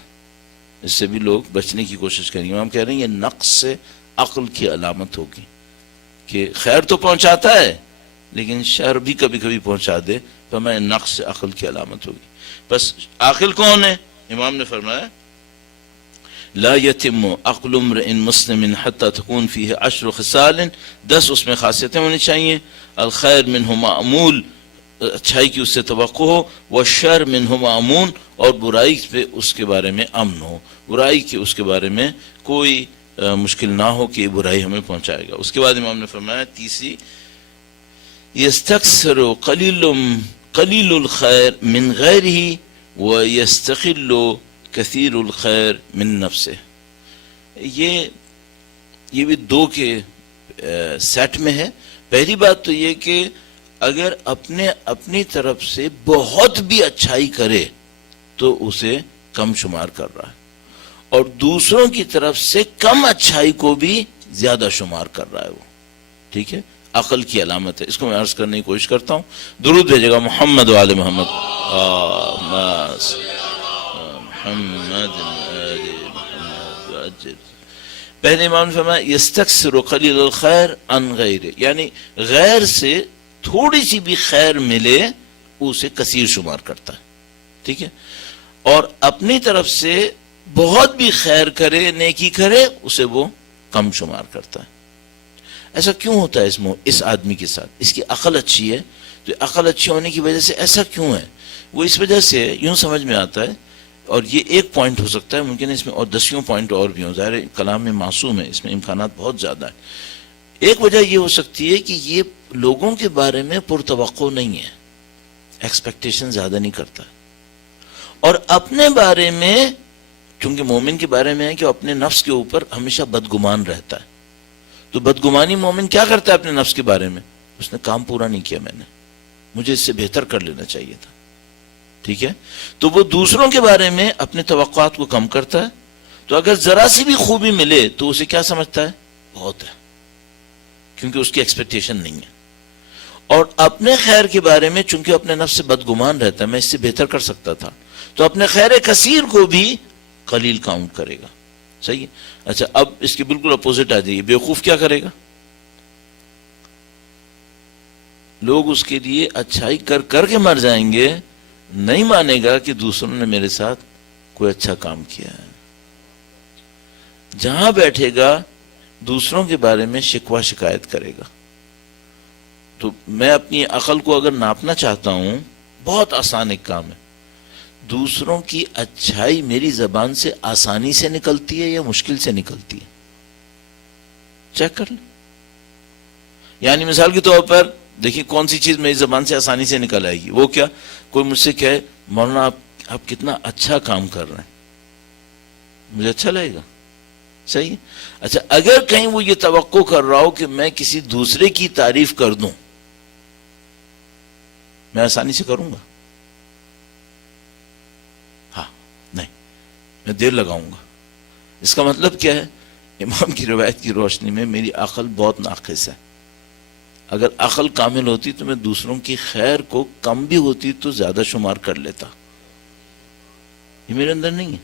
اس سے بھی لوگ بچنے کی کوشش کریں گے۔ ہم کہہ رہے ہیں یہ نقص سے عقل کی علامت ہوگی کہ خیر تو پہنچاتا ہے لیکن شر بھی کبھی کبھی پہنچا دے، تو ہمیں نقص سے عقل کی علامت ہوگی۔ بس عاقل کون ہے؟ امام نے فرمایا لا یتم عقل امرئ مسلم حتی تکون فیہ 10 خصال، 10 اس میں خاصیتیں ہونی چاہیے۔ الخیر منہ معمول، اچھائی کی اس سے توقع ہو، والشر منہ معمون، اور برائی پہ اس کے بارے میں امن ہو، برائی کی اس کے بارے میں کوئی مشکل نہ ہو کہ یہ برائی ہمیں پہنچائے گا۔ اس کے بعد امام نے فرمایا تیسری، یستکثر قلیل الخیر من غیرہ ویستقل کثیر الخیر من نفسہ۔ یہ بھی 2 کے سیٹ میں ہے۔ پہلی بات تو یہ کہ اگر اپنی طرف سے بہت بھی اچھائی کرے تو اسے کم شمار کر رہا ہے، اور دوسروں کی طرف سے کم اچھائی کو بھی زیادہ شمار کر رہا ہے وہ۔ ٹھیک ہے، عقل کی علامت ہے۔ اس کو میں عرض کرنے کی کوشش کرتا ہوں، درود بھیجے گا محمد وآل محمد، پہلے امام نے فرمایا یستکثر قلیل الخیر عن غیر، یعنی غیر سے تھوڑی سی بھی خیر ملے اسے کثیر شمار کرتا ہے۔ ٹھیک ہے، اور اپنی طرف سے بہت بھی خیر کرے، نیکی کرے، اسے وہ کم شمار کرتا ہے۔ ایسا کیوں ہوتا ہے اس آدمی کے ساتھ؟ اس کی عقل اچھی ہے، تو عقل اچھی ہونے کی وجہ سے ایسا کیوں ہے؟ وہ اس وجہ سے یوں سمجھ میں آتا ہے، اور یہ ایک پوائنٹ ہو سکتا ہے، ممکن ہے اس میں اور 10 پوائنٹ اور بھی ہوں، ظاہر ہے کلام میں معصوم ہے، اس میں امکانات بہت زیادہ ہیں۔ ایک وجہ یہ ہو سکتی ہے کہ یہ لوگوں کے بارے میں پرتوقع نہیں ہے، ایکسپیکٹیشن زیادہ نہیں کرتا، اور اپنے بارے میں، چونکہ مومن کے بارے میں ہے کہ وہ اپنے نفس کے اوپر ہمیشہ بدگمان رہتا ہے، تو بدگمانی مومن کیا کرتا ہے اپنے نفس کے بارے میں؟ اس نے کام پورا نہیں کیا، میں نے، مجھے اس سے بہتر کر لینا چاہیے تھا۔ ٹھیک ہے، تو وہ دوسروں کے بارے میں اپنے توقعات کو کم کرتا ہے، تو اگر ذرا سی بھی خوبی ملے تو اسے کیا سمجھتا ہے؟ بہت ہے، کیونکہ اس کی ایکسپیکٹیشن نہیں ہے۔ اور اپنے خیر کے بارے میں چونکہ اپنے نفس سے بدگمان رہتا ہے، میں اس سے بہتر کر سکتا تھا، تو اپنے خیر کثیر کو بھی قلیل کاؤنٹ کرے گا. صحیح ہے. اچھا اب اس کے بالکل اپوزٹ آ جائیے. بیوقوف کیا کرے گا؟ لوگ اس کے لیے اچھائی کر کر کے مر جائیں گے، نہیں مانے گا کہ دوسروں نے میرے ساتھ کوئی اچھا کام کیا ہے. جہاں بیٹھے گا دوسروں کے بارے میں شکوہ شکایت کرے گا. تو میں اپنی عقل کو اگر ناپنا چاہتا ہوں، بہت آسان ایک کام ہے. دوسروں کی اچھائی میری زبان سے آسانی سے نکلتی ہے یا مشکل سے نکلتی ہے؟ چیک کر لیں. یعنی مثال کے طور پر دیکھیے کون سی چیز میری زبان سے آسانی سے نکل آئے گی. وہ کیا؟ کوئی مجھ سے کہے مولانا آپ کتنا اچھا کام کر رہے ہیں، مجھے اچھا لگے گا. صحیح ہے. اچھا اگر کہیں وہ یہ توقع کر رہا ہو کہ میں کسی دوسرے کی تعریف کر دوں، میں آسانی سے کروں گا؟ ہاں نہیں، میں دیر لگاؤں گا. اس کا مطلب کیا ہے؟ امام کی روایت کی روشنی میں میری عقل بہت ناقص ہے. اگر عقل کامل ہوتی تو میں دوسروں کی خیر کو کم بھی ہوتی تو زیادہ شمار کر لیتا. یہ میرے اندر نہیں ہے.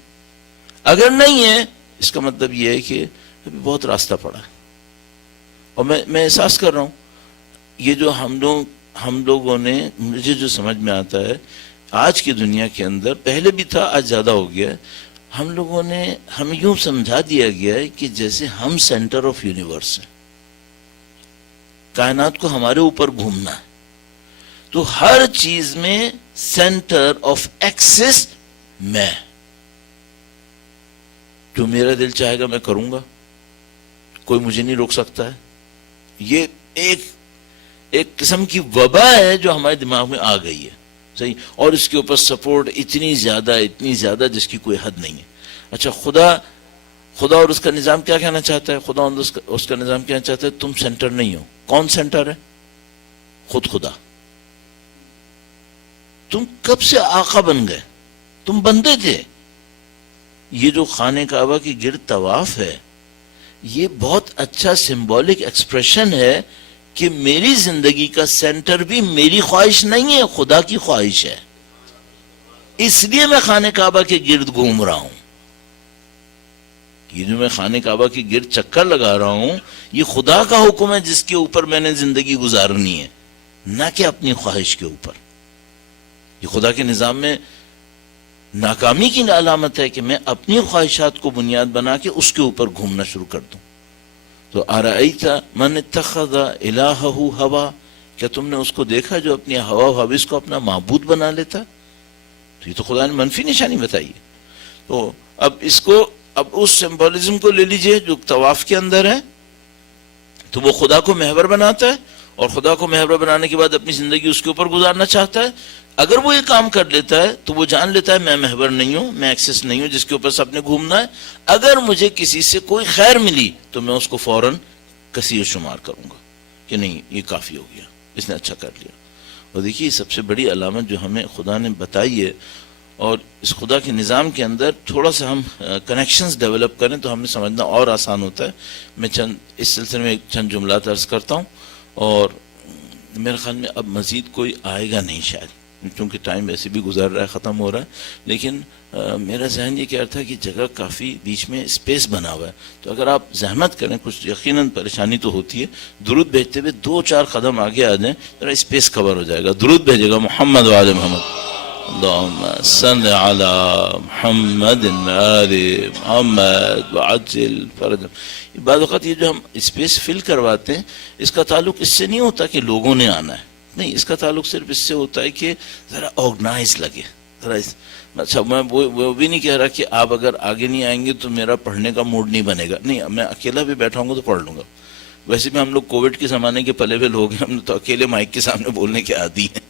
اگر نہیں ہے اس کا مطلب یہ ہے کہ ابھی بہت راستہ پڑا ہے. اور میں احساس کر رہا ہوں یہ جو ہم لوگوں نے، مجھے جو سمجھ میں آتا ہے آج کی دنیا کے اندر، پہلے بھی تھا آج زیادہ ہو گیا ہے، ہم لوگوں نے ہمیں یوں سمجھا دیا گیا ہے کہ جیسے ہم سینٹر آف یونیورس ہیں، کائنات کو ہمارے اوپر گھومنا ہے. تو ہر چیز میں سینٹر آف ایکسس میں، جو میرا دل چاہے گا میں کروں گا، کوئی مجھے نہیں روک سکتا ہے. یہ ایک قسم کی وبا ہے جو ہمارے دماغ میں آ گئی ہے. صحیح. اور اس کے اوپر سپورٹ اتنی زیادہ جس کی کوئی حد نہیں ہے. اچھا خدا اور اس کا نظام کیا کہنا چاہتا ہے؟ خدا اور اس کا نظام کہنا چاہتا ہے تم سینٹر نہیں ہو. کون سینٹر ہے؟ خود خدا. تم کب سے آقا بن گئے؟ تم بندے تھے. یہ جو خانہ کعبہ کی گرد طواف ہے، یہ بہت اچھا سمبولک ایکسپریشن ہے کہ میری زندگی کا سینٹر بھی میری خواہش نہیں ہے، خدا کی خواہش ہے. اس لیے میں خانہ کعبہ کے گرد گھوم رہا ہوں. یہ جو میں خانہ کعبہ کی گرد چکر لگا رہا ہوں، یہ خدا کا حکم ہے جس کے اوپر میں نے زندگی گزارنی ہے، نہ کہ اپنی خواہش کے اوپر. یہ خدا کے نظام میں ناکامی کی علامت ہے کہ میں اپنی خواہشات کو بنیاد بنا کے اس کے اوپر گھومنا شروع کر دوں. تو ارأیت من اتخذ الہہ ہوا، کیا تم نے اس کو دیکھا جو اپنی ہوا و ہوس کو اپنا معبود بنا لیتا؟ تو یہ تو خدا نے منفی نشانی بتائی ہے. تو اب اس سمبولزم کو لے لیجئے جو طواف کے اندر ہے. تو وہ خدا کو محور بناتا ہے، اور خدا کو محور بنانے کے بعد اپنی زندگی اس کے اوپر گزارنا چاہتا ہے. اگر وہ یہ کام کر لیتا ہے تو وہ جان لیتا ہے میں محور نہیں ہوں، میں ایکسس نہیں ہوں جس کے اوپر سب نے گھومنا ہے. اگر مجھے کسی سے کوئی خیر ملی تو میں اس کو فوراً کثیر شمار کروں گا کہ نہیں یہ کافی ہو گیا، اس نے اچھا کر لیا. اور دیکھیے سب سے بڑی علامت جو ہمیں خدا نے بتائی ہے، اور اس خدا کے نظام کے اندر تھوڑا سا ہم کنیکشنز ڈیولپ کریں تو ہمیں سمجھنا اور آسان ہوتا ہے. میں اس سلسلے میں چند جملات عرض کرتا ہوں، اور میرے خیال میں اب مزید کوئی آئے گا نہیں شاید، چونکہ ٹائم ویسے بھی گزر رہا ہے، ختم ہو رہا ہے. لیکن میرا ذہن یہ کہہ رہا تھا کہ جگہ کافی بیچ میں اسپیس بنا ہوا ہے، تو اگر آپ زحمت کریں، کچھ یقیناً پریشانی تو ہوتی ہے، درود بھیجتے ہوئے 2-4 قدم آگے آ جائیں، ذرا اسپیس کور ہو جائے گا. درود بھیجے گا محمد و آل محمد. اللہم صل علی محمد آل محمد وعجل فرج. بعض اوقات یہ جو ہم اسپیس فل کرواتے ہیں، اس کا تعلق اس سے نہیں ہوتا کہ لوگوں نے آنا ہے، نہیں، اس کا تعلق صرف اس سے ہوتا ہے کہ ذرا آرگنائز لگے. اچھا میں وہ بھی نہیں کہہ رہا کہ آپ اگر آگے نہیں آئیں گے تو میرا پڑھنے کا موڈ نہیں بنے گا، نہیں، میں اکیلا بھی بیٹھا ہوں گا تو پڑھ لوں گا. ویسے بھی ہم لوگ کووڈ کے زمانے کے پلے ہوئے لوگ ہیں، ہم تو اکیلے مائک کے سامنے بولنے کے عادی ہیں،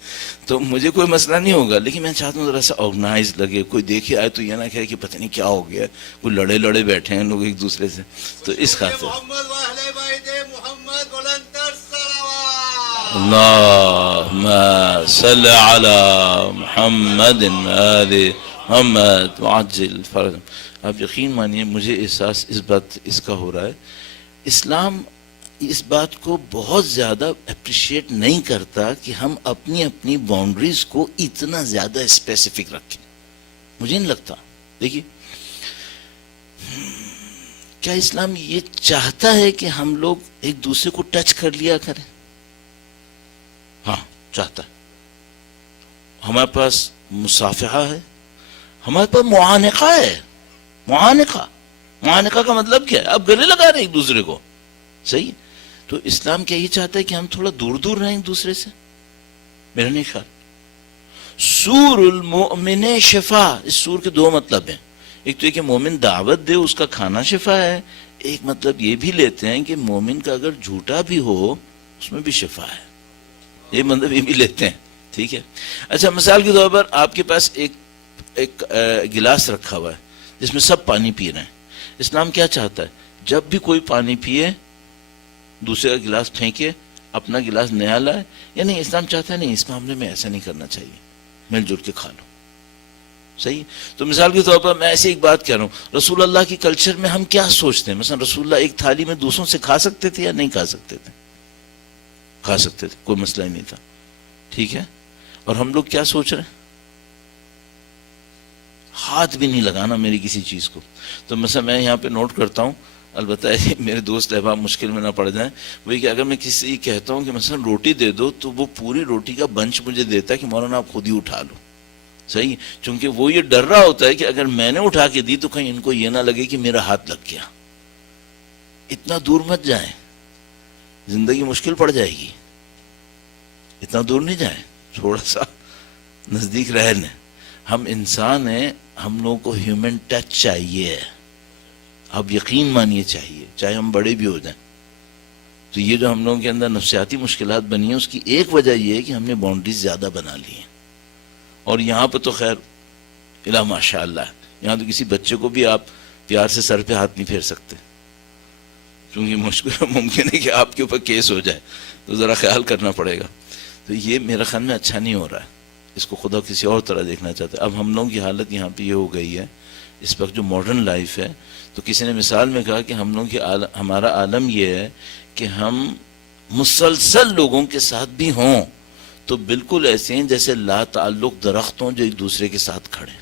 تو مجھے کوئی مسئلہ نہیں ہوگا. لیکن میں چاہتا ہوں ذرا سا آرگنائز لگے، کوئی دیکھے آئے تو یہ نہ کہے کہ پتہ نہیں کیا ہو گیا، کوئی لڑے بیٹھے ہیں لوگ ایک دوسرے سے. تو اس خاطر اللہم صل علی محمد آل محمد وعجل فرج. آپ یقین مانیے مجھے احساس اس کا ہو رہا ہے، اسلام اس بات کو بہت زیادہ اپریشیٹ نہیں کرتا کہ ہم اپنی باؤنڈریز کو اتنا زیادہ اسپیسیفک رکھیں. مجھے نہیں لگتا. دیکھیے کیا اسلام یہ چاہتا ہے کہ ہم لوگ ایک دوسرے کو ٹچ کر لیا کریں؟ ہاں چاہتا ہے. ہمارے پاس مصافحہ ہے، ہمارے پاس معانقہ ہے. معانقہ کا مطلب کیا ہے؟ آپ گلے لگا رہے ہیں ایک دوسرے کو. صحیح. تو اسلام کیا یہ چاہتا ہے کہ ہم تھوڑا دور دور رہیں ایک دوسرے سے؟ میرا نہیں خیال. سور المؤمن شفا، اس سور کے دو مطلب ہیں. ایک تو یہ کہ مومن دعوت دے، اس کا کھانا شفا ہے. ایک مطلب یہ بھی لیتے ہیں کہ مومن کا اگر جھوٹا بھی ہو اس میں بھی شفا ہے. یہ مطلب یہ بھی لیتے ہیں. ٹھیک ہے. اچھا مثال کے طور پر آپ کے پاس ایک گلاس رکھا ہوا ہے جس میں سب پانی پی رہے ہیں. اسلام کیا چاہتا ہے؟ جب بھی کوئی پانی پیے دوسرے کا گلاس پھینکے، اپنا گلاس نیا لائے. یا نہیں، اسلام چاہتا ہے نہیں، اس معاملے میں ایسا نہیں کرنا چاہیے، مل جل کے کھا لو. صحیح. تو مثال کے طور پر میں ایسے ایک بات کہہ رہا ہوں، رسول اللہ کی کلچر میں ہم کیا سوچتے ہیں؟ مثلا رسول اللہ ایک تھالی میں دوسروں سے کھا سکتے تھے یا نہیں کھا سکتے تھے؟ کھا سکتے تھے، کوئی مسئلہ ہی نہیں تھا. ٹھیک ہے. اور ہم لوگ کیا سوچ رہے ہیں؟ ہاتھ بھی نہیں لگانا میری کسی چیز کو. تو مثلا میں یہاں پہ نوٹ کرتا ہوں، البتہ میرے دوست احباب مشکل میں نہ پڑ جائیں، وہی کہ اگر میں کسی کہتا ہوں کہ مثلا روٹی دے دو تو وہ پوری روٹی کا بنچ مجھے دیتا ہے کہ مولانا آپ خود ہی اٹھا لو. صحیح. چونکہ وہ یہ ڈر رہا ہوتا ہے کہ اگر میں نے اٹھا کے دی تو کہیں ان کو یہ نہ لگے کہ میرا ہاتھ لگ گیا. اتنا دور مت جائیں، زندگی مشکل پڑ جائے گی. اتنا دور نہیں جائیں، تھوڑا سا نزدیک رہ لیں. ہم انسان ہیں، ہم لوگوں کو ہیومن ٹچ چاہیے. آپ یقین مانیے چاہیے، چاہے ہم بڑے بھی ہو جائیں. تو یہ جو ہم لوگوں کے اندر نفسیاتی مشکلات بنی ہیں اس کی ایک وجہ یہ ہے کہ ہم نے باؤنڈریز زیادہ بنا لی ہیں. اور یہاں پہ تو خیر الا ماشاء اللہ، یہاں تو کسی بچے کو بھی آپ پیار سے سر پہ ہاتھ نہیں پھیر سکتے، کیونکہ مشکل ممکن ہے کہ آپ کے اوپر کیس ہو جائے. تو ذرا خیال کرنا پڑے گا. تو یہ میرا خیال میں اچھا نہیں ہو رہا ہے. اس کو خدا کسی اور طرح دیکھنا چاہتا ہے. اب ہم لوگوں کی حالت یہاں پہ یہ ہو گئی ہے اس وقت جو ماڈرن لائف ہے. تو کسی نے مثال میں کہا کہ ہم لوگوں کی ہمارا عالم یہ ہے کہ ہم مسلسل لوگوں کے ساتھ بھی ہوں تو بالکل ایسے ہیں جیسے لا تعلق درخت ہوں جو ایک دوسرے کے ساتھ کھڑے ہیں.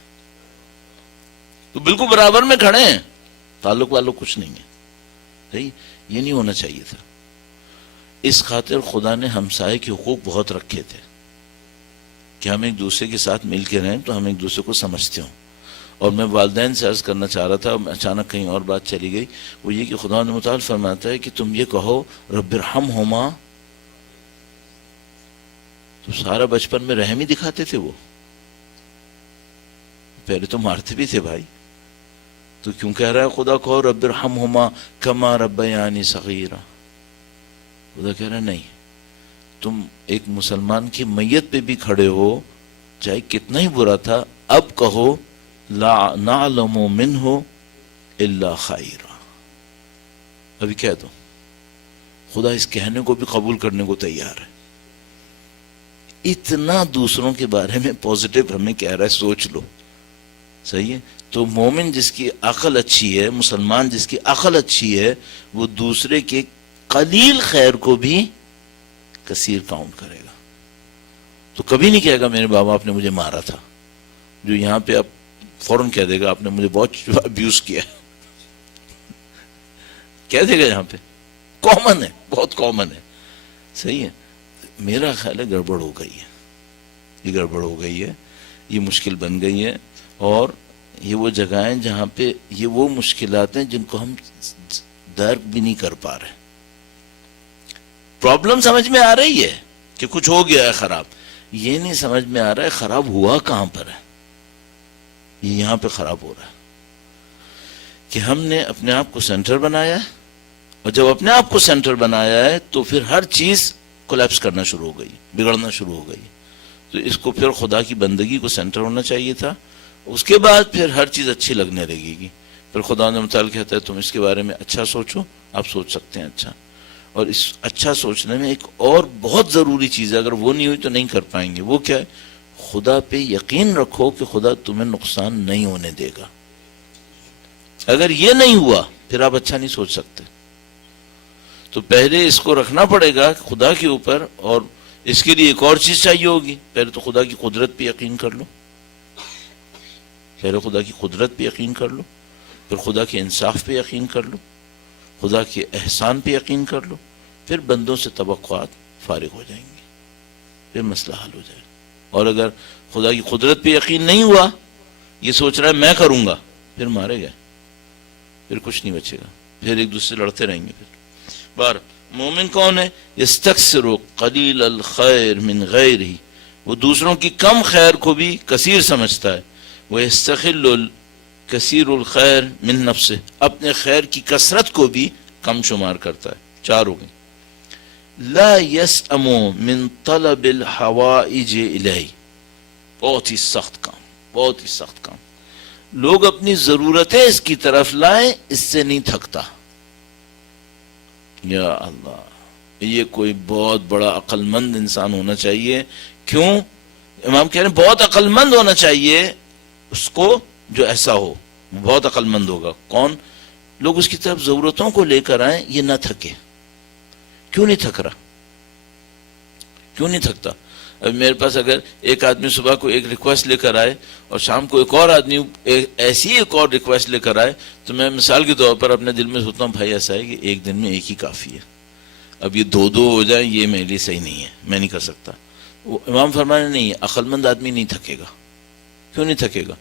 تو بالکل برابر میں کھڑے ہیں، تعلق والو کچھ نہیں ہے. صحیح. یہ نہیں ہونا چاہیے تھا. اس خاطر خدا نے ہمسائے کے حقوق بہت رکھے تھے کہ ہم ایک دوسرے کے ساتھ مل کے رہیں تو ہم ایک دوسرے کو سمجھتے ہوں. اور میں والدین سے عرض کرنا چاہ رہا تھا، اچانک کہیں اور بات چلی گئی. وہ یہ کہ خدا نے متعال فرماتا ہے کہ تم یہ کہو رب ارحمہما. تو سارا بچپن میں رحم ہی دکھاتے تھے. وہ پہلے تو مارتے بھی تھے بھائی. تو کیوں کہہ رہا ہے خدا کہو رب ارحمہما کما ربیانی صغیرا؟ خدا کہہ رہا ہے نہیں، تم ایک مسلمان کی میت پہ بھی کھڑے ہو چاہے کتنا ہی برا تھا، اب کہو لا نعلم منہ الا خیرا. ابھی کہہ دو. خدا اس کہنے کو بھی قبول کرنے کو تیار ہے. اتنا دوسروں کے بارے میں پازیٹیو ہمیں کہہ رہا ہے، سوچ لو. صحیح ہے. تو مومن جس کی عقل اچھی ہے، مسلمان جس کی عقل اچھی ہے، وہ دوسرے کے قلیل خیر کو بھی کثیر کاؤنٹ کرے گا. تو کبھی نہیں کہے گا میرے باپ باپ نے مجھے مارا تھا، جو یہاں پہ اب فوراً کہہ دے گا آپ نے مجھے بہت ابیوز کیا. کہہ دے گا یہاں پہ. کامن ہے، بہت کامن ہے. صحیح ہے. میرا خیال ہے گڑبڑ ہو گئی ہے. یہ گڑبڑ ہو گئی ہے، یہ مشکل بن گئی ہے. اور یہ وہ جگہیں جہاں پہ یہ وہ مشکلات ہیں جن کو ہم درک بھی نہیں کر پا رہے. پرابلم سمجھ میں آ رہی ہے کہ کچھ ہو گیا ہے خراب، یہ نہیں سمجھ میں آ رہا ہے خراب ہوا کہاں پر ہے. یہ یہاں پہ خراب ہو رہا ہے کہ ہم نے اپنے آپ کو سینٹر بنایا ہے، اور جب اپنے آپ کو سینٹر بنایا ہے تو پھر ہر چیز کولیپس کرنا شروع ہو گئی، بگڑنا شروع ہو گئی. تو اس کو پھر خدا کی بندگی کو سینٹر ہونا چاہیے تھا. اس کے بعد پھر ہر چیز اچھی لگنے لگے گی. پھر خدا نے متعال کہتا ہے تم اس کے بارے میں اچھا سوچو. آپ سوچ سکتے ہیں اچھا. اور اس اچھا سوچنے میں ایک اور بہت ضروری چیز ہے، اگر وہ نہیں ہوئی تو نہیں کر پائیں گے. وہ کیا ہے؟ خدا پہ یقین رکھو کہ خدا تمہیں نقصان نہیں ہونے دے گا. اگر یہ نہیں ہوا پھر آپ اچھا نہیں سوچ سکتے. تو پہلے اس کو رکھنا پڑے گا خدا کے اوپر، اور اس کے لیے ایک اور چیز چاہیے ہوگی. پہلے تو خدا کی قدرت پہ یقین کر لو. پہلے خدا کی قدرت پہ یقین کر لو، پھر خدا کے انصاف پہ یقین کر لو، خدا کے احسان پہ یقین کر لو، پھر بندوں سے توقعات فارغ ہو جائیں گے، پھر مسئلہ حل ہو جائے گا۔ اور اگر خدا کی قدرت پہ یقین نہیں ہوا، یہ سوچ رہا ہے میں کروں گا، پھر مارے گئے، پھر کچھ نہیں بچے گا، پھر ایک دوسرے سے لڑتے رہیں گے۔ پھر بار مومن کون ہے؟ یستکثر قلیل الخیر من غیرہ، وہ دوسروں کی کم خیر کو بھی کثیر سمجھتا ہے، وہ یستقل الکثیر الخیر من نفسہ، اپنے خیر کی کثرت کو بھی کم شمار کرتا ہے۔ چار ہو گئی۔ لا یسأم من طلب الحوائج الیہ، بہت ہی سخت کام، بہت ہی سخت کام۔ لوگ اپنی ضرورتیں اس کی طرف لائیں، اس سے نہیں تھکتا۔ یا اللہ، یہ کوئی بہت بڑا عقل مند انسان ہونا چاہیے۔ کیوں؟ امام کہہ رہے ہیں بہت عقل مند ہونا چاہیے اس کو جو ایسا ہو، بہت عقل مند ہوگا۔ کون؟ لوگ اس کی طرف ضرورتوں کو لے کر آئیں، یہ نہ تھکے۔ کیوں نہیں تھک رہا؟ کیوں نہیں تھکتا؟ اب میرے پاس اگر ایک آدمی صبح کو ایک ریکویسٹ لے کر آئے اور شام کو ایک اور آدمی ایسی ایک اور ریکویسٹ لے کر آئے، تو میں مثال کے طور پر اپنے دل میں سوچتا ہوں بھائی ایسا ہے کہ ایک دن میں ایک ہی کافی ہے، اب یہ دو دو ہو جائیں یہ میرے لیے صحیح نہیں ہے، میں نہیں کر سکتا۔ وہ امام فرمانے نہیں، عقل مند آدمی نہیں تھکے گا۔ کیوں نہیں تھکے گا؟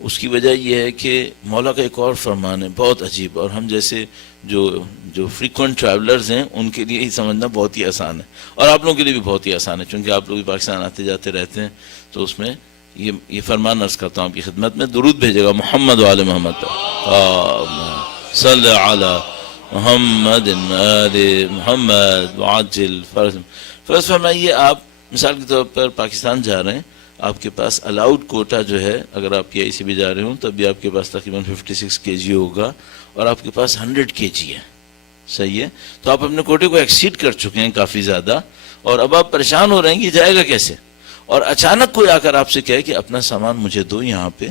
اس کی وجہ یہ ہے کہ مولا کا ایک اور فرمان ہے بہت عجیب، اور ہم جیسے جو فریکوینٹ ٹریولرز ہیں ان کے لیے ہی سمجھنا بہت ہی آسان ہے، اور آپ لوگوں کے لیے بھی بہت ہی آسان ہے، چونکہ آپ لوگ بھی پاکستان آتے جاتے رہتے ہیں۔ تو اس میں یہ فرمان عرض کرتا ہوں آپ کی خدمت میں، درود بھیجے گا محمد وآل محمد، صلی علی محمد آل محمد وعجل فرض فرمائیے آپ مثال کے طور پر پاکستان جا رہے ہیں، آپ کے پاس الاؤڈ کوٹا جو ہے، اگر آپ کی آئی سی بھی جا رہے ہوں تب بھی آپ کے پاس تقریباً 56 kg ہوگا، اور آپ کے پاس 100 kg ہے، صحیح ہے؟ تو آپ اپنے کوٹے کو ایکسیڈ کر چکے ہیں کافی زیادہ، اور اب آپ پریشان ہو رہے ہیں کہ جائے گا کیسے، اور اچانک کوئی آ کر آپ سے کہے کہ اپنا سامان مجھے دو یہاں پہ،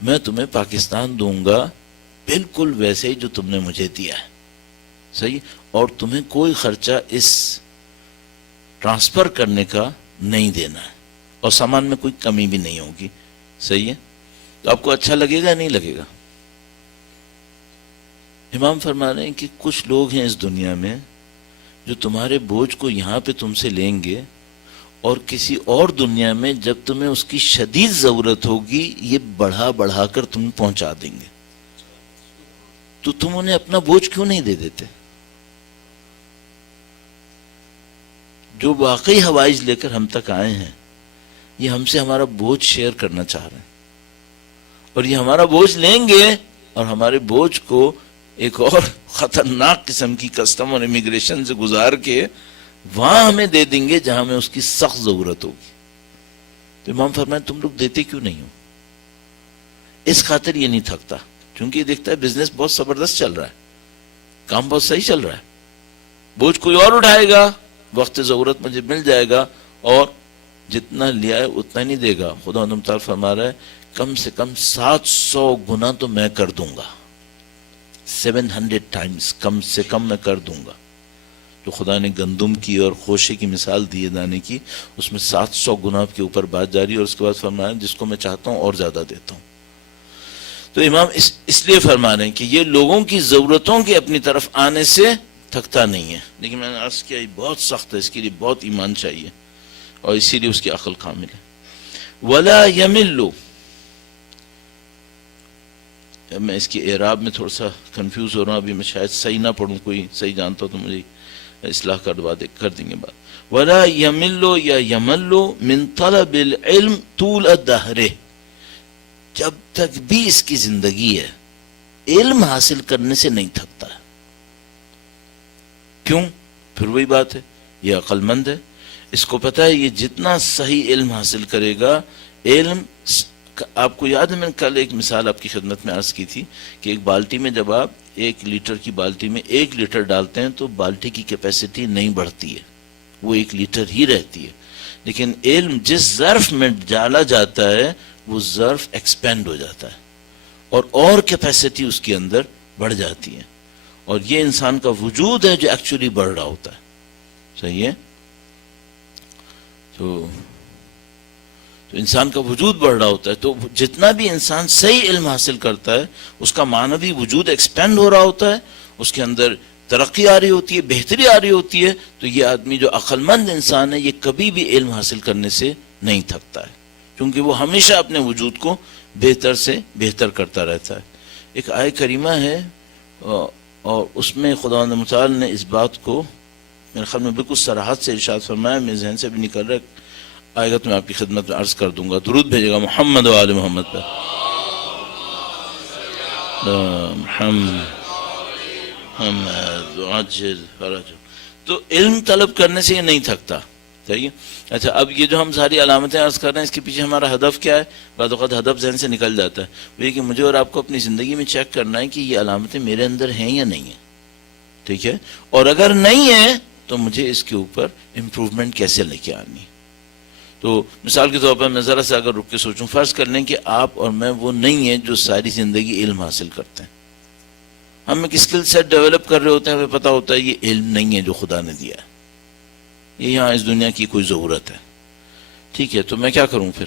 میں تمہیں پاکستان دوں گا بالکل ویسے ہی جو تم نے مجھے دیا ہے، صحیح، اور تمہیں کوئی خرچہ اس ٹرانسفر کرنے کا نہیں دینا ہے، اور سامان میں کوئی کمی بھی نہیں ہوگی، صحیح ہے؟ تو آپ کو اچھا لگے گا نہیں لگے گا؟ امام فرما رہے ہیں کہ کچھ لوگ ہیں اس دنیا میں جو تمہارے بوجھ کو یہاں پہ تم سے لیں گے، اور کسی اور دنیا میں جب تمہیں اس کی شدید ضرورت ہوگی یہ بڑھا بڑھا کر تمہیں پہنچا دیں گے، تو تم انہیں اپنا بوجھ کیوں نہیں دے دیتے؟ جو واقعی حوائج لے کر ہم تک آئے ہیں، یہ ہم سے ہمارا بوجھ شیئر کرنا چاہ رہے ہیں، اور یہ ہمارا بوجھ لیں گے اور ہمارے بوجھ کو ایک اور خطرناک قسم کی کسٹم اور امیگریشن سے گزار کے وہاں ہمیں دے دیں گے جہاں ہمیں اس کی سخت ضرورت ہوگی۔ تو امام فرمائے تم لوگ دیتے کیوں نہیں ہو؟ اس خاطر یہ نہیں تھکتا، چونکہ یہ دیکھتا ہے بزنس بہت زبردست چل رہا ہے، کام بہت صحیح چل رہا ہے، بوجھ کوئی اور اٹھائے گا، وقت ضرورت مجھے مل جائے گا، اور جتنا لیا ہے اتنا نہیں دے گا۔ خدا تعالیٰ فرما رہا ہے کم سے کم 700 گنا تو میں کر دوں گا، 700 ٹائمز کم سے کم میں کر دوں گا۔ تو خدا نے گندم کی اور خوشے کی مثال دی ہے دانے کی، اس میں 700 گنا کے اوپر بات جاری، اور اس کے بعد فرمایا جس کو میں چاہتا ہوں اور زیادہ دیتا ہوں۔ تو امام اس لیے فرما رہے ہیں کہ یہ لوگوں کی ضرورتوں کے اپنی طرف آنے سے تھکتا نہیں ہے، لیکن میں نے عرض کیا یہ بہت سخت ہے، اس کے لیے بہت ایمان چاہیے، اور اسی لیے اس کی عقل کامل ہے۔ ولا یمل، میں اس کی اعراب میں تھوڑا سا کنفیوز ہو رہا ہوں، ابھی میں شاید صحیح نہ پڑھوں، کوئی صحیح جانتا ہو تو مجھے اصلاح کر دیں گے بات۔ ولا یمل یا یمل من طلب العلم طول الدہر، جب تک بھی اس کی زندگی ہے علم حاصل کرنے سے نہیں تھکتا ہے۔ کیوں؟ پھر وہی بات ہے، یہ عقل مند ہے، اس کو پتا ہے یہ جتنا صحیح علم حاصل کرے گا، علم آپ کو یاد ہے میں نے کل ایک مثال آپ کی خدمت میں عرض کی تھی کہ ایک بالٹی میں جب آپ 1 لیٹر کی بالٹی میں 1 لیٹر ڈالتے ہیں تو بالٹی کی کیپیسٹی نہیں بڑھتی ہے، وہ 1 لیٹر ہی رہتی ہے، لیکن علم جس ظرف میں ڈالا جاتا ہے وہ ظرف ایکسپینڈ ہو جاتا ہے، اور کیپیسٹی اس کے اندر بڑھ جاتی ہے، اور یہ انسان کا وجود ہے جو ایکچولی بڑھ رہا ہوتا ہے، صحیح ہے؟ تو انسان کا وجود بڑھ رہا ہوتا ہے. تو جتنا بھی انسان صحیح علم حاصل کرتا ہے اس کا معنوی وجود ایکسپینڈ ہو رہا ہوتا ہے, اس کے اندر ترقی آ رہی ہوتی ہے, بہتری آ رہی ہوتی ہے. تو یہ آدمی جو عقل مند انسان ہے یہ کبھی بھی علم حاصل کرنے سے نہیں تھکتا ہے, کیونکہ وہ ہمیشہ اپنے وجود کو بہتر سے بہتر کرتا رہتا ہے. ایک آیت کریمہ ہے اور اس میں خداوند متعال نے اس بات کو میرے خیال میں بالکل صراحت سے ارشاد فرمایا, میرے ذہن سے بھی نکل رہا ہے, آئے گا تو میں آپ کی خدمت میں عرض کر دوں گا. درود بھیجے گا محمد و آل محمد پر. محمد عجل فرج. تو علم طلب کرنے سے یہ نہیں تھکتا. صحیح. اچھا, اب یہ جو ہم ساری علامتیں عرض کر رہے ہیں اس کے پیچھے ہمارا ہدف کیا ہے؟ بعض اوقات ہدف ذہن سے نکل جاتا ہے. وہ یہ کہ مجھے اور آپ کو اپنی زندگی میں چیک کرنا ہے کہ یہ علامتیں میرے اندر ہیں یا نہیں ہیں. ٹھیک ہے, اور اگر نہیں ہیں تو مجھے اس کے اوپر امپروومنٹ کیسے لے کے آنی. تو مثال کے طور پر میں ذرا سا اگر رک کے سوچوں, فرض کر لیں کہ آپ اور میں وہ نہیں ہیں جو ساری زندگی علم حاصل کرتے ہیں. ہم ایک اسکل سیٹ ڈیولپ کر رہے ہوتے ہیں, ہمیں پتہ ہوتا ہے یہ علم نہیں ہے جو خدا نے دیا ہے, یہ یہاں اس دنیا کی کوئی ضرورت ہے. ٹھیک ہے, تو میں کیا کروں پھر؟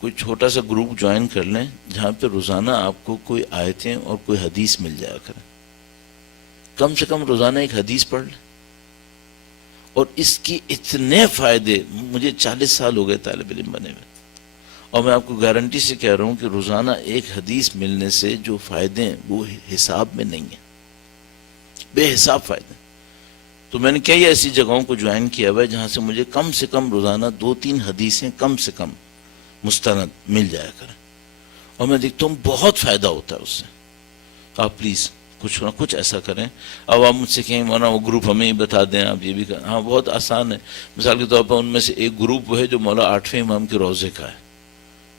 کوئی چھوٹا سا گروپ جوائن کر لیں جہاں پہ روزانہ آپ کو کوئی آیتیں اور کوئی حدیث مل جایا کریں. کم سے کم روزانہ ایک حدیث پڑھ لیں, اور اس کی اتنے فائدے, مجھے 40 سال ہو گئے طالب علم بنے ہوئے, اور میں آپ کو گارنٹی سے کہہ رہا ہوں کہ روزانہ ایک حدیث ملنے سے جو فائدے ہیں وہ حساب میں نہیں ہیں, بے حساب فائدے. تو میں نے کئی ایسی جگہوں کو جوائن کیا ہوا ہے جہاں سے مجھے کم سے کم روزانہ 2-3 حدیثیں کم سے کم مستند مل جایا کریں, اور میں دیکھتا ہوں بہت فائدہ ہوتا ہے اس سے. آپ پلیز کچھ نہ کچھ ایسا کریں. اب آپ مجھ سے کہیں مولانا وہ گروپ ہمیں ہی بتا دیں, آپ یہ بھی کریں. ہاں, بہت آسان ہے. مثال کے طور پر ان میں سے ایک گروپ وہ ہے جو مولا 8ویں امام کے روضے کا ہے.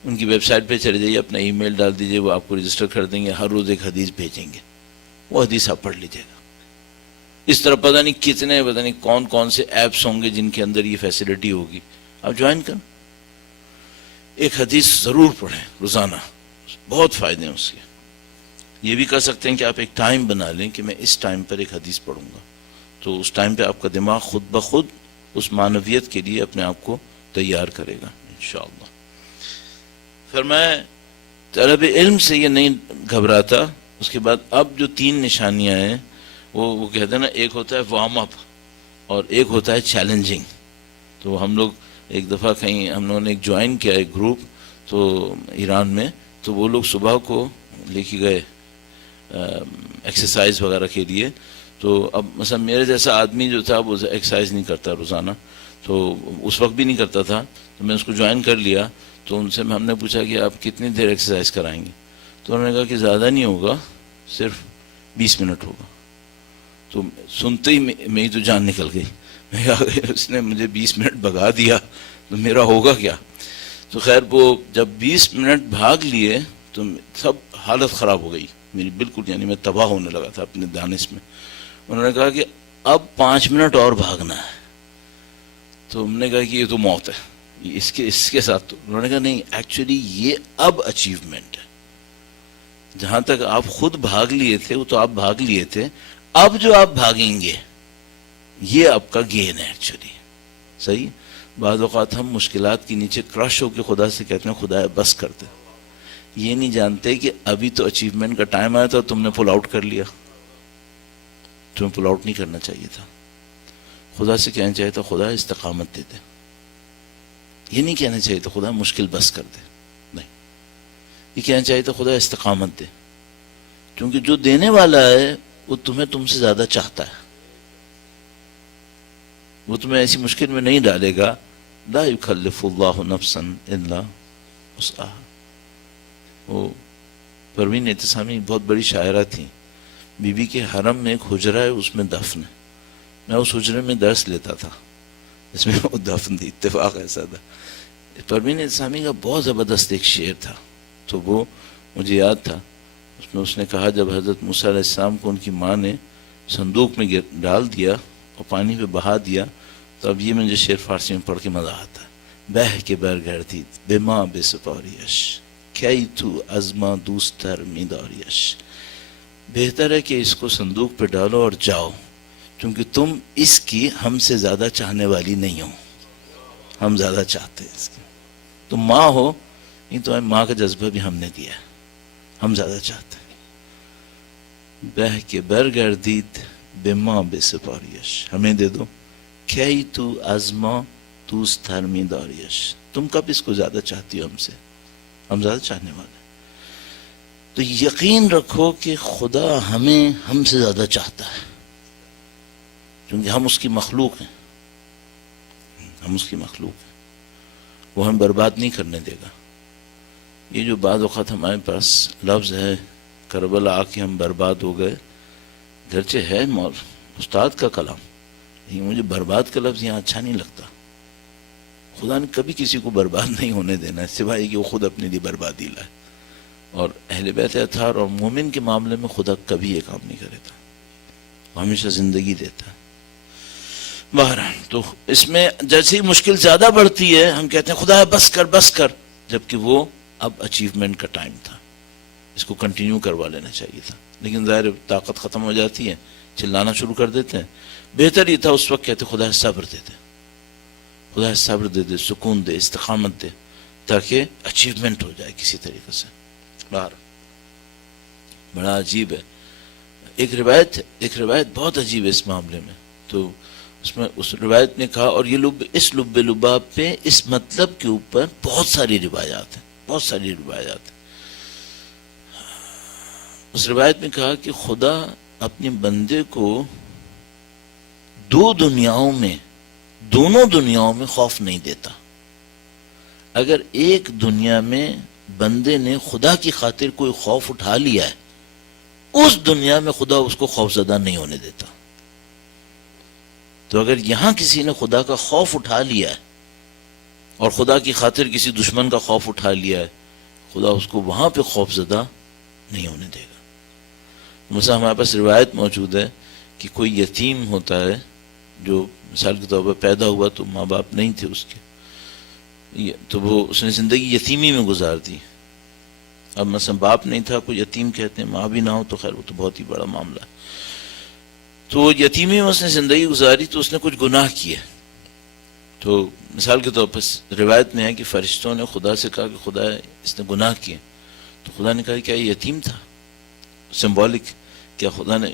ان کی ویب سائٹ پہ چلے جائیے, اپنا ای میل ڈال دیجیے, وہ آپ کو رجسٹر کر دیں گے, ہر روز ایک حدیث بھیجیں گے, وہ حدیث آپ پڑھ لیجیے گا. اس طرح پتہ نہیں کتنے, پتہ نہیں کون کون سے ایپس ہوں گے جن کے اندر یہ فیسلٹی ہوگی, آپ جوائن کریں. ایک حدیث ضرور پڑھیں روزانہ, بہت فائدے ہیں اس کے. یہ بھی کر سکتے ہیں کہ آپ ایک ٹائم بنا لیں کہ میں اس ٹائم پر ایک حدیث پڑھوں گا, تو اس ٹائم پہ آپ کا دماغ خود بخود اس معنویت کے لیے اپنے آپ کو تیار کرے گا انشاءاللہ. فرمایا طلب علم سے یہ نہیں گھبراتا. اس کے بعد اب جو 3 نشانیاں ہیں وہ کہتے ہیں نا, ایک ہوتا ہے وارم اپ اور ایک ہوتا ہے چیلنجنگ. تو ہم لوگ ایک دفعہ کہیں ہم لوگوں نے ایک جوائن کیا ایک گروپ تو ایران میں, تو وہ لوگ صبح کو لے کے گئے ایکسرسائز وغیرہ کے لیے. تو اب مثلا میرے جیسا آدمی جو تھا وہ ایکسرسائز نہیں کرتا روزانہ, تو اس وقت بھی نہیں کرتا تھا, تو میں اس کو جوائن کر لیا. تو ان سے ہم نے پوچھا کہ آپ کتنی دیر ایکسرسائز کرائیں گے؟ تو انہوں نے کہا کہ زیادہ نہیں ہوگا, صرف 20 منٹ ہوگا. تو سنتے ہی میری تو جان نکل گئی. میں کہا اس نے مجھے 20 منٹ بھگا دیا تو میرا ہوگا کیا. تو خیر وہ جب 20 منٹ بھاگ لیے تو سب حالت خراب ہو گئی میری بالکل, یعنی میں تباہ ہونے لگا تھا اپنے دانش میں. انہوں نے کہا کہ اب 5 منٹ اور بھاگنا ہے. تو ہم نے کہا کہ یہ تو موت ہے اس کے ساتھ. تو انہوں نے کہا نہیں, ایکچولی یہ اب اچیومنٹ ہے. جہاں تک آپ خود بھاگ لیے تھے وہ تو آپ بھاگ لیے تھے, اب جو آپ بھاگیں گے یہ آپ کا گین ہے ایکچولی. صحیح. بعض اوقات ہم مشکلات کے نیچے کرش ہو کے خدا سے کہتے ہیں خدا بس کر دے. یہ نہیں جانتے کہ ابھی تو اچیومنٹ کا ٹائم آیا تھا, تم نے پل آؤٹ کر لیا. تمہیں پل آؤٹ نہیں کرنا چاہیے تھا. خدا سے کہنا چاہیے تھا خدا استقامت دے دے. یہ نہیں کہنا چاہیے تھا خدا مشکل بس کر دے. نہیں, یہ کہنا چاہیے تھا خدا استقامت دے, کیونکہ جو دینے والا ہے وہ تمہیں تم سے زیادہ چاہتا ہے. وہ تمہیں ایسی مشکل میں نہیں ڈالے گا. لا یکلف اللہ نفسا الا وسعها. وہ پروین اعتصامی بہت بڑی شاعرہ تھیں. بی بی کے حرم میں ایک حجرہ ہے, اس میں دفن ہے. میں اس حجرے میں درس لیتا تھا, اس میں وہ دفن تھی. اتفاق ایسا تھا. پروین اعتصامی کا بہت زبردست ایک شعر تھا, تو وہ مجھے یاد تھا. اس میں اس نے کہا جب حضرت موسیٰ علیہ السلام کو ان کی ماں نے صندوق میں ڈال دیا اور پانی پہ بہا دیا, تو اب یہ مجھے شعر فارسی میں پڑھ کے مزہ آتا ہے. بہ کے برگردید بے ماں بے سپاریش, کی تو از ماں دوستر میداریش. بہتر ہے کہ اس کو صندوق پہ ڈالو اور جاؤ, کیونکہ تم اس کی ہم سے زیادہ چاہنے والی نہیں ہو, ہم زیادہ چاہتے ہیں اس کی. تو ماں ہو، یہ تو ماں کا جذبہ بھی ہم نے دیا ہے، ہم زیادہ چاہتے ہیں۔ بہ کے برگردید به ما بسپاریش، ہمیں دے دو کی تو از ما دوست تر می داریش، تم کب اس کو زیادہ چاہتی ہو ہم سے، ہم زیادہ چاہنے والے ہیں۔ تو یقین رکھو کہ خدا ہمیں ہم سے زیادہ چاہتا ہے، کیونکہ ہم اس کی مخلوق ہیں، ہم اس کی مخلوق ہیں، وہ ہم برباد نہیں کرنے دے گا۔ یہ جو بعض اوقات ہمارے پاس لفظ ہے کربلا آ کے ہم برباد ہو گئے، گرچہ ہے استاد کا کلام، لیکن مجھے برباد کا لفظ یہاں اچھا نہیں لگتا۔ خدا نے کبھی کسی کو برباد نہیں ہونے دینا ہے، سوائے کہ وہ خود اپنے لیے بربادی لائے، اور اہل بیت اطہار اور مومن کے معاملے میں خدا کبھی یہ کام نہیں کرے تھا، وہ ہمیشہ زندگی دیتا ہے۔ بہرحال تو اس میں جیسے ہی مشکل زیادہ بڑھتی ہے ہم کہتے ہیں خدا بس کر بس کر، جبکہ وہ اب اچیومنٹ کا ٹائم تھا، اس کو کنٹینیو کروا لینا چاہیے تھا، لیکن ظاہر طاقت ختم ہو جاتی ہے، چلانا شروع کر دیتے ہیں۔ بہتر یہ تھا اس وقت کہتے خدا صبر دے دے، خدا صبر دے دے، سکون دے، استقامت دے، تاکہ اچیومنٹ ہو جائے کسی طریقے سے۔ باہر بڑا عجیب ہے، ایک روایت بہت عجیب ہے اس معاملے میں، تو اس میں اس روایت نے کہا، اور یہ اس لب لباب پہ اس مطلب کے اوپر بہت ساری روایات ہیں، بہت ساری روایات ہیں۔ اس روایت میں کہا کہ خدا اپنے بندے کو دونوں دنیاؤں میں خوف نہیں دیتا۔ اگر ایک دنیا میں بندے نے خدا کی خاطر کوئی خوف اٹھا لیا ہے، اس دنیا میں خدا اس کو خوف زدہ نہیں ہونے دیتا۔ تو اگر یہاں کسی نے خدا کا خوف اٹھا لیا ہے اور خدا کی خاطر کسی دشمن کا خوف اٹھا لیا ہے، خدا اس کو وہاں پہ خوف زدہ نہیں ہونے دے گا۔ مثلا ہمارے پاس روایت موجود ہے کہ کوئی یتیم ہوتا ہے جو مثال کے طور پر پیدا ہوا تو ماں باپ نہیں تھے اس کے، تو وہ اس نے زندگی یتیمی میں گزار دی۔ اب مثلا باپ نہیں تھا، کوئی یتیم کہتے ہیں، ماں بھی نہ ہو تو خیر وہ تو بہت ہی بڑا معاملہ ہے۔ تو یتیمی میں اس نے زندگی گزاری تو اس نے کچھ گناہ کیے، تو مثال کے طور پر روایت میں ہے کہ فرشتوں نے خدا سے کہا کہ خدا اس نے گناہ کیے، تو خدا نے کہا کیا یہ یتیم تھا؟ سمبولک، کیا خدا نے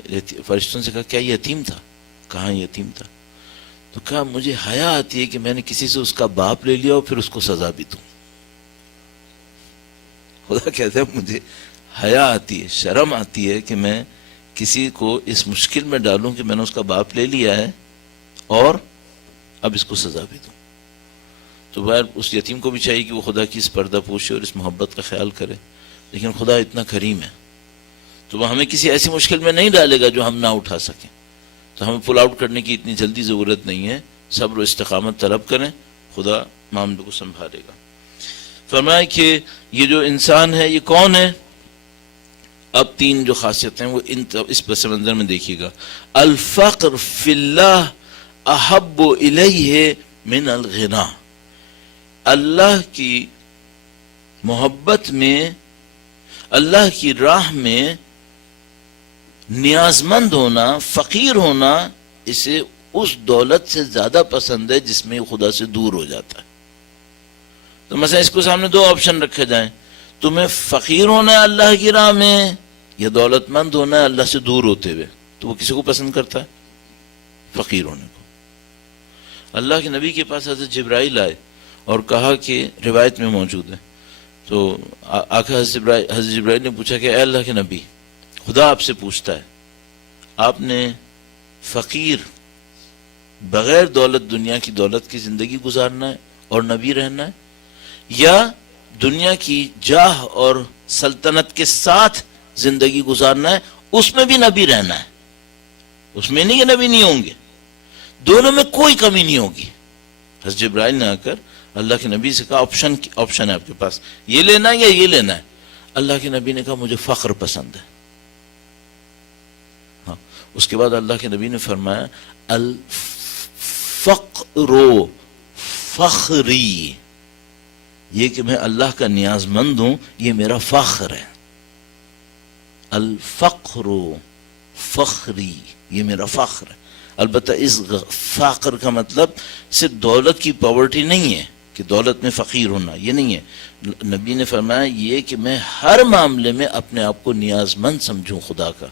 فرشتوں سے کہا کیا یہ یتیم تھا؟ کہاں یتیم تھا؟ تو کہا مجھے حیا آتی ہے کہ میں نے کسی سے اس کا باپ لے لیا اور پھر اس کو سزا بھی دوں۔ خدا کہتا ہے مجھے حیا آتی ہے، شرم آتی ہے کہ میں کسی کو اس مشکل میں ڈالوں کہ میں نے اس کا باپ لے لیا ہے اور اب اس کو سزا بھی دوں۔ تو بہر اس یتیم کو بھی چاہیے کہ وہ خدا کی اس پردہ پوشی اور اس محبت کا خیال کرے، لیکن خدا اتنا کریم ہے تو وہ ہمیں کسی ایسی مشکل میں نہیں ڈالے گا جو ہم نہ اٹھا سکیں، تو ہمیں پل آؤٹ کرنے کی اتنی جلدی ضرورت نہیں ہے، صبر و استقامت طلب کریں، خدا معاملے کو سنبھالے گا۔ فرمایا کہ یہ جو انسان ہے یہ کون ہے؟ اب تین جو خاصیتیں ہیں وہ اس پس منظر میں دیکھیے گا۔ الفقر فی اللہ احب الیہ من الغنا، اللہ کی محبت میں، اللہ کی راہ میں نیاز مند ہونا، فقیر ہونا، اسے اس دولت سے زیادہ پسند ہے جس میں خدا سے دور ہو جاتا ہے۔ تو مثلا اس کو سامنے دو آپشن رکھے جائیں، تمہیں فقیر ہونا ہے اللہ کی راہ میں یا دولت مند ہونا ہے اللہ سے دور ہوتے ہوئے، تو وہ کسی کو پسند کرتا ہے؟ فقیر ہونے کو۔ اللہ کے نبی کے پاس حضرت جبرائیل آئے اور کہا کہ روایت میں موجود ہے، تو آقا حضرت جبرائیل نے پوچھا کہ اے اللہ کے نبی، خدا آپ سے پوچھتا ہے آپ نے فقیر بغیر دولت، دنیا کی دولت کی زندگی گزارنا ہے اور نبی رہنا ہے، یا دنیا کی جاہ اور سلطنت کے ساتھ زندگی گزارنا ہے، اس میں بھی نبی رہنا ہے، اس میں نہیں کہ نبی نہیں ہوں گے، دونوں میں کوئی کمی نہیں ہوگی۔ حضرت جبرائیل نے آ کر اللہ کے نبی سے کہا آپشن ہے آپ کے پاس، یہ لینا ہے یا یہ لینا ہے؟ اللہ کے نبی نے کہا مجھے فخر پسند ہے۔ ہاں، اس کے بعد اللہ کے نبی نے فرمایا الفقر فخری، یہ کہ میں اللہ کا نیاز مند ہوں یہ میرا فخر ہے۔ الفقر فخری، یہ میرا فخر ہے۔ البتہ اس فخر کا مطلب صرف دولت کی پاورٹی نہیں ہے کہ دولت میں فقیر ہونا، یہ نہیں ہے. نبی نے فرمایا یہ کہ میں ہر معاملے میں اپنے آپ کو نیاز مند سمجھوں خدا کا،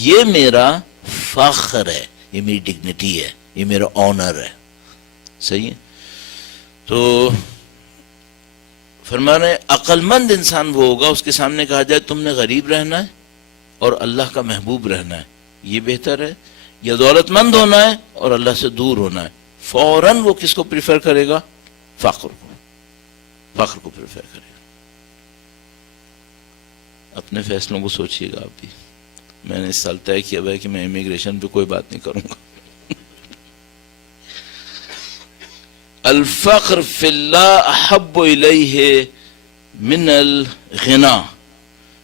یہ میرا فخر ہے، یہ میری ڈگنیٹی ہے، یہ میرا آنر ہے. صحیح ہے. تو فرما رہے عقل مند انسان وہ ہوگا اس کے سامنے کہا جائے تم نے غریب رہنا ہے اور اللہ کا محبوب رہنا ہے، یہ بہتر ہے، یا دولت مند ہونا ہے اور اللہ سے دور ہونا ہے، فوراً وہ کس کو پریفر کرے گا؟ فقر کو پریفر کرے گا. اپنے فیصلوں کو سوچئے گا آپ بھی. میں نے اس سال طے کیا ہوا ہے کہ میں امیگریشن پہ کوئی بات نہیں کروں گا. الفقر فی اللہ احب الیہ من الغنا،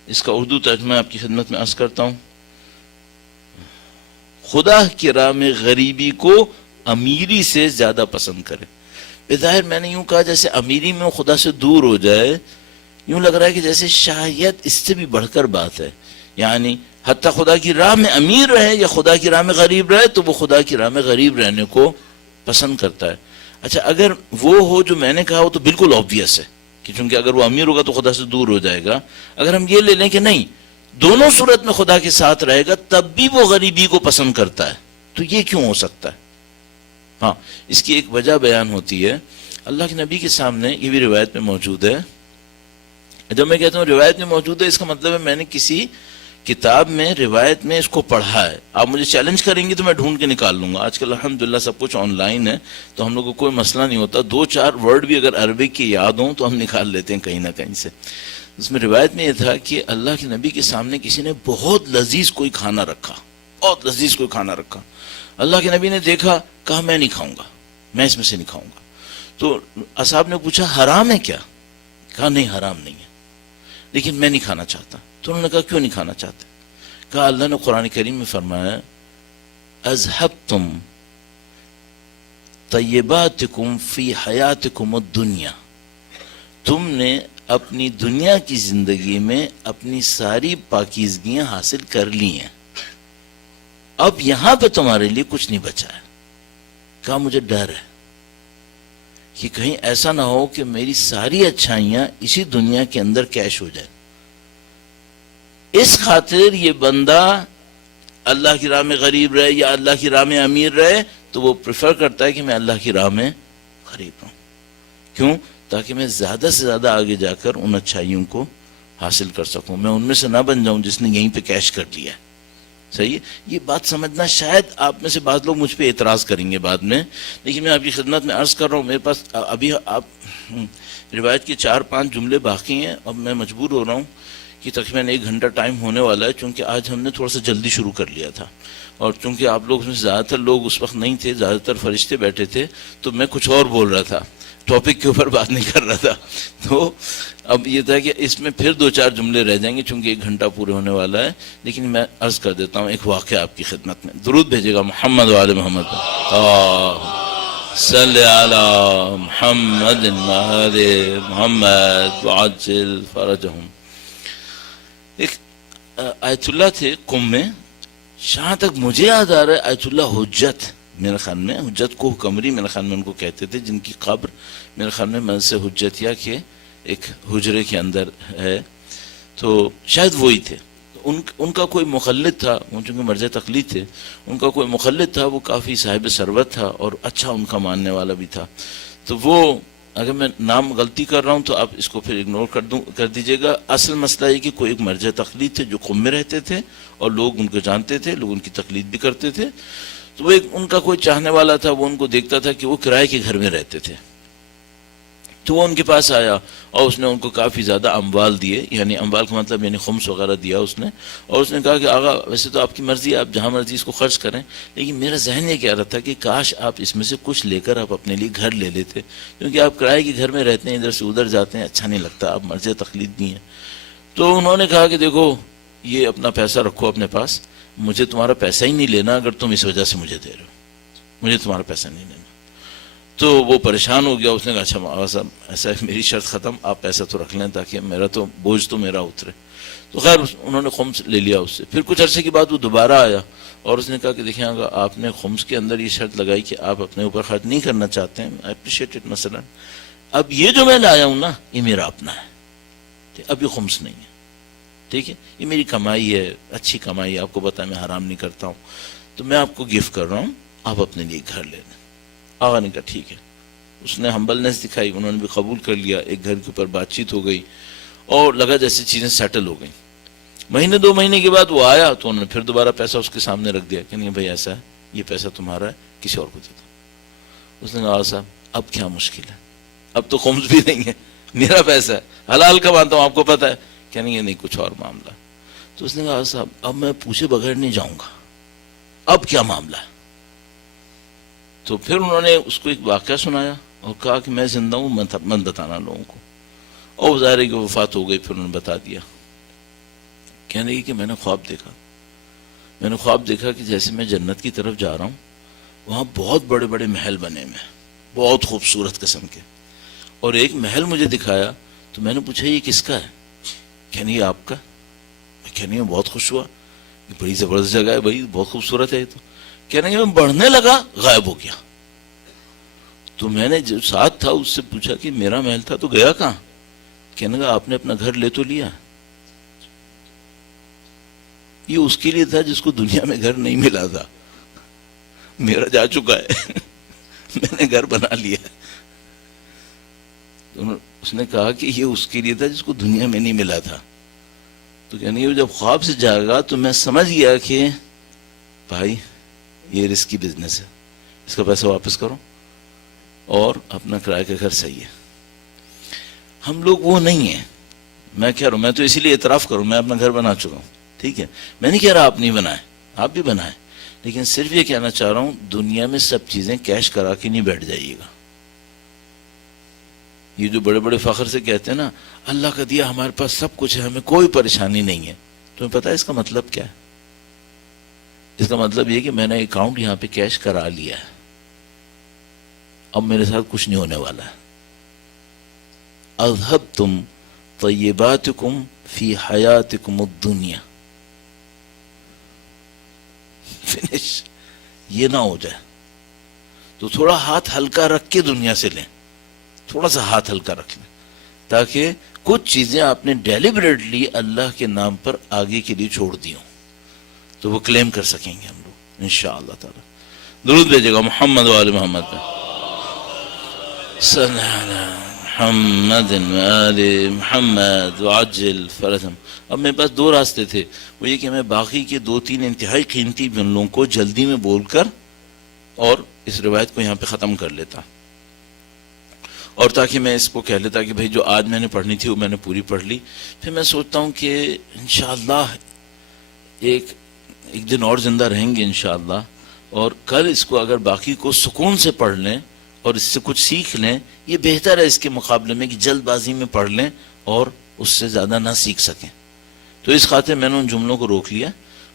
اس کا اردو ترجمہ آپ کی خدمت میں عرض کرتا ہوں. خدا کی راہ میں غریبی کو امیری سے زیادہ پسند کرے. بظاہر میں نے یوں کہا جیسے امیری میں خدا سے دور ہو جائے، یوں لگ رہا ہے کہ جیسے شاید اس سے بھی بڑھ کر بات ہے. یعنی حتیٰ خدا کی راہ میں امیر رہے یا خدا کی راہ میں غریب رہے تو وہ خدا کی راہ میں غریب رہنے کو پسند کرتا ہے. اچھا اگر وہ ہو جو میں نے کہا وہ تو بالکل آبویس ہے کہ چونکہ اگر وہ امیر ہوگا تو خدا سے دور ہو جائے گا. اگر ہم یہ لے لیں کہ نہیں دونوں صورت میں خدا کے ساتھ رہے گا تب بھی وہ غریبی کو پسند کرتا ہے، تو یہ کیوں ہو سکتا ہے؟ ہاں اس کی ایک وجہ بیان ہوتی ہے. اللہ کے نبی کے سامنے یہ بھی روایت میں موجود ہے. جب میں کہتا ہوں روایت میں موجود ہے اس کا مطلب ہے میں نے کسی کتاب میں روایت میں اس کو پڑھا ہے. آپ مجھے چیلنج کریں گے تو میں ڈھونڈ کے نکال لوں گا. آج کل الحمدللہ سب کچھ آن لائن ہے تو ہم لوگ کو کوئی مسئلہ نہیں ہوتا. 2-4 ورڈ بھی اگر عربک کی یاد ہوں تو ہم نکال لیتے ہیں کہیں نہ کہیں سے. اس میں روایت میں یہ تھا کہ اللہ کے نبی کے سامنے کسی نے بہت لذیذ کوئی کھانا رکھا، بہت لذیذ کوئی کھانا رکھا. اللہ کے نبی نے دیکھا، کہا میں نہیں کھاؤں گا، میں اس میں سے نہیں کھاؤں گا. تو اصحاب نے پوچھا حرام ہے کیا؟ کہا نہیں حرام نہیں ہے لیکن میں نہیں کھانا چاہتا. تو انہوں نے کہا کیوں نہیں کھانا چاہتے؟ کہا اللہ نے قرآن کریم میں فرمایا اذہبتم طیباتکم فی حیاتکم الدنیا، تم نے اپنی دنیا کی زندگی میں اپنی ساری پاکیزگیاں حاصل کر لی ہیں، اب یہاں پہ تمہارے لیے کچھ نہیں بچا ہے. کہا مجھے ڈر ہے کہ کہیں ایسا نہ ہو کہ میری ساری اچھائیاں اسی دنیا کے اندر کیش ہو جائیں. اس خاطر یہ بندہ اللہ کی راہ میں غریب رہے یا اللہ کی راہ میں امیر رہے تو وہ پریفر کرتا ہے کہ میں اللہ کی راہ میں غریب رہوں. کیوں؟ تاکہ میں زیادہ سے زیادہ آگے جا کر ان اچھائیوں کو حاصل کر سکوں، میں ان میں سے نہ بن جاؤں جس نے یہیں پہ کیش کر لیا ہے. صحیح ہے. یہ بات سمجھنا شاید آپ میں سے بعض لوگ مجھ پہ اعتراض کریں گے بعد میں، لیکن میں آپ کی خدمت میں عرض کر رہا ہوں. میرے پاس ابھی آپ روایت کے 4-5 جملے باقی ہیں. اب میں مجبور ہو رہا ہوں کہ تقریباً 1 گھنٹہ ٹائم ہونے والا ہے، چونکہ آج ہم نے تھوڑا سا جلدی شروع کر لیا تھا اور چونکہ آپ لوگ میں زیادہ تر لوگ اس وقت نہیں تھے، زیادہ تر فرشتے بیٹھے تھے، تو میں کچھ اور بول رہا تھا، ٹاپک کے اوپر بات نہیں کر رہا تھا. تو اب یہ تھا کہ اس میں پھر 2-4 جملے رہ جائیں گے چونکہ 1 گھنٹہ پورے ہونے والا ہے. لیکن میں عرض کر دیتا ہوں ایک واقعہ آپ کی خدمت میں. درود بھیجے گا محمد و آل محمد. صلی علی محمد وآل محمد وعجل فرجہم. ایک آیت اللہ تھے قم میں، جہاں تک مجھے یاد آ رہا ہے آیت اللہ حجت، میرے خیال میں حجت کو قمری میرے خیال میں ان کو کہتے تھے، جن کی قبر میرے خیال میں مجلس حجتیہ کے ایک حجرے کے اندر ہے، تو شاید وہی تھے. ان کا کوئی مخلد تھا، وہ چونکہ مرجع تقلید تھے، ان کا کوئی مخلد تھا، وہ کافی صاحب ثروت تھا اور اچھا ان کا ماننے والا بھی تھا. تو وہ اگر میں نام غلطی کر رہا ہوں تو آپ اس کو پھر اگنور کر دیجئے گا. اصل مسئلہ یہ کہ کوئی ایک مرجع تقلید تھے جو قم میں رہتے تھے اور لوگ ان کو جانتے تھے، لوگ ان کی تقلید بھی کرتے تھے. تو وہ ایک ان کا کوئی چاہنے والا تھا، وہ ان کو دیکھتا تھا کہ وہ کرائے کے گھر میں رہتے تھے. تو وہ ان کے پاس آیا اور اس نے ان کو کافی زیادہ اموال دیے، یعنی اموال کا مطلب یعنی خمس وغیرہ دیا اس نے، اور اس نے کہا کہ آغا ویسے تو آپ کی مرضی ہے، آپ جہاں مرضی اس کو خرچ کریں، لیکن میرا ذہن یہ کہہ رہا تھا کہ کاش آپ اس میں سے کچھ لے کر آپ اپنے لیے گھر لے لیتے، کیونکہ آپ کرائے کے گھر میں رہتے ہیں، ادھر سے ادھر جاتے ہیں، اچھا نہیں لگتا، آپ مرضی تقلید نہیں ہے. تو انہوں نے کہا کہ دیکھو یہ اپنا پیسہ رکھو اپنے پاس، مجھے تمہارا پیسہ ہی نہیں لینا اگر تم اس وجہ سے مجھے دے رہے ہو، مجھے تمہارا پیسہ نہیں لینا. تو وہ پریشان ہو گیا. اس نے کہا اچھا آغا صاحب ایسا ہے میری شرط ختم, آپ پیسہ تو رکھ لیں تاکہ میرا تو بوجھ تو میرا اترے. تو خیر انہوں نے خمس لے لیا اس سے. پھر کچھ عرصے کے بعد وہ دوبارہ آیا اور اس نے کہا کہ دیکھیں آقا آپ نے خمس کے اندر یہ شرط لگائی کہ آپ اپنے اوپر خرچ نہیں کرنا چاہتے ہیں, آئی اپریشیٹ اٹ, مثلا اب یہ جو میں لایا ہوں نا یہ میرا اپنا ہے, اب یہ خمس نہیں ہے, ٹھیک ہے, یہ میری کمائی ہے, اچھی کمائی ہے, آپ کو پتا ہے میں حرام نہیں کرتا ہوں, تو میں آپ کو گفٹ کر رہا ہوں, آپ اپنے لیے گھر لے لیں. آقا نے کہا ٹھیک ہے. اس نے ہمبلنس دکھائی, انہوں نے بھی قبول کر لیا. ایک گھر کے اوپر بات چیت ہو گئی اور لگا جیسے چیزیں سیٹل ہو گئیں. مہینے 2 مہینے کے بعد وہ آیا تو انہوں نے پھر دوبارہ پیسہ اس کے سامنے رکھ دیا کہ نہیں بھائی ایسا ہے, یہ پیسہ تمہارا ہے, کسی اور کو دے دو. اس نے کہا آقا صاحب اب کیا مشکل ہے, اب تو خمس بھی نہیں ہے, میرا پیسہ ہے, حلال کماتا ہوں, آپ کو پتا ہے. کہ نہیں کچھ اور معاملہ. تو اس نے کہا آقا صاحب اب میں پوچھے بغیر نہیں جاؤں گا, اب کیا معاملہ ہے. تو پھر انہوں نے اس کو ایک واقعہ سنایا اور کہا کہ میں زندہ ہوں, من بتانا لوگوں کو. اور ظاہر ہے کہ وفات ہو گئی. پھر انہوں نے بتا دیا. کہنے لگی کہ میں نے خواب دیکھا کہ جیسے میں جنت کی طرف جا رہا ہوں, وہاں بہت بڑے بڑے محل بنے ہوئے ہیں, بہت خوبصورت قسم کے, اور ایک محل مجھے دکھایا تو میں نے پوچھا یہ کس کا ہے. کہنے یہ آپ کا. میں کہنے بہت خوش ہوا, یہ بڑی زبردست جگہ ہے بھائی, بہت خوبصورت ہے یہ تو. کہنے میں بڑھنے لگا, غائب ہو گیا. تو میں نے جو ساتھ تھا اس سے پوچھا کہ میرا محل تھا تو گیا کہاں. کہنے لگا آپ نے اپنا گھر لے تو لیا, یہ اس کے لیے تھا جس کو دنیا میں گھر نہیں ملا تھا, میرا جا چکا ہے, میں نے گھر بنا لیا. اس نے کہا کہ یہ اس کے لیے تھا جس کو دنیا میں نہیں ملا تھا. تو کہنے لگا جب خواب سے جاگا تو میں سمجھ گیا کہ بھائی یہ رسکی بزنس ہے, اس کا پیسہ واپس کرو اور اپنا کرایہ کا گھر صحیح ہے. ہم لوگ وہ نہیں ہیں. میں کہہ رہا ہوں, میں تو اسی لیے اعتراف کروں, میں اپنا گھر بنا چکا ہوں, ٹھیک ہے. میں نہیں کہہ رہا آپ نہیں بنائیں, آپ بھی بنائیں, لیکن صرف یہ کہنا چاہ رہا ہوں دنیا میں سب چیزیں کیش کرا کے نہیں بیٹھ جائیے گا. یہ جو بڑے بڑے فخر سے کہتے ہیں نا اللہ کا دیا ہمارے پاس سب کچھ ہے, ہمیں کوئی پریشانی نہیں ہے, تمہیں پتا ہے اس کا مطلب کیا ہے؟ اس کا مطلب یہ کہ میں نے اکاؤنٹ یہاں پہ کیش کرا لیا ہے, اب میرے ساتھ کچھ نہیں ہونے والا ہے. اذهبتم طیباتکم فی حیاتکم الدنیا. فنش. یہ نہ ہو جائے تو تھوڑا ہاتھ ہلکا رکھ کے دنیا سے لیں, تھوڑا سا ہاتھ ہلکا رکھ لیں, تاکہ کچھ چیزیں آپ نے ڈیلیبریٹلی اللہ کے نام پر آگے کے لیے چھوڑ دی ہوں تو وہ کلیم کر سکیں گے ہم لوگ انشاءاللہ تعالی. درود بھیجے گا محمد و آل محمد پہ. صلی اللہ علیہ محمد و آل محمد وعجل فرجهم. اب میرے پاس 2 راستے تھے, وہ یہ کہ میں باقی کے 2-3 انتہائی قیمتی جملوں کو جلدی میں بول کر اور اس روایت کو یہاں پہ ختم کر لیتا, اور تاکہ میں اس کو کہہ لیتا کہ بھئی جو آج میں نے پڑھنی تھی وہ میں نے پوری پڑھ لی. پھر میں سوچتا ہوں کہ انشاءاللہ ایک دن اور زندہ رہیں گے انشاءاللہ, اور کل اس کو اگر باقی کو سکون سے پڑھ لیں اور اس سے کچھ سیکھ لیں, یہ بہتر ہے اس کے مقابلے میں کہ جلد بازی میں پڑھ لیں اور اس سے زیادہ نہ سیکھ سکیں. تو اس خاطر میں نے ان جملوں کو روک لیا,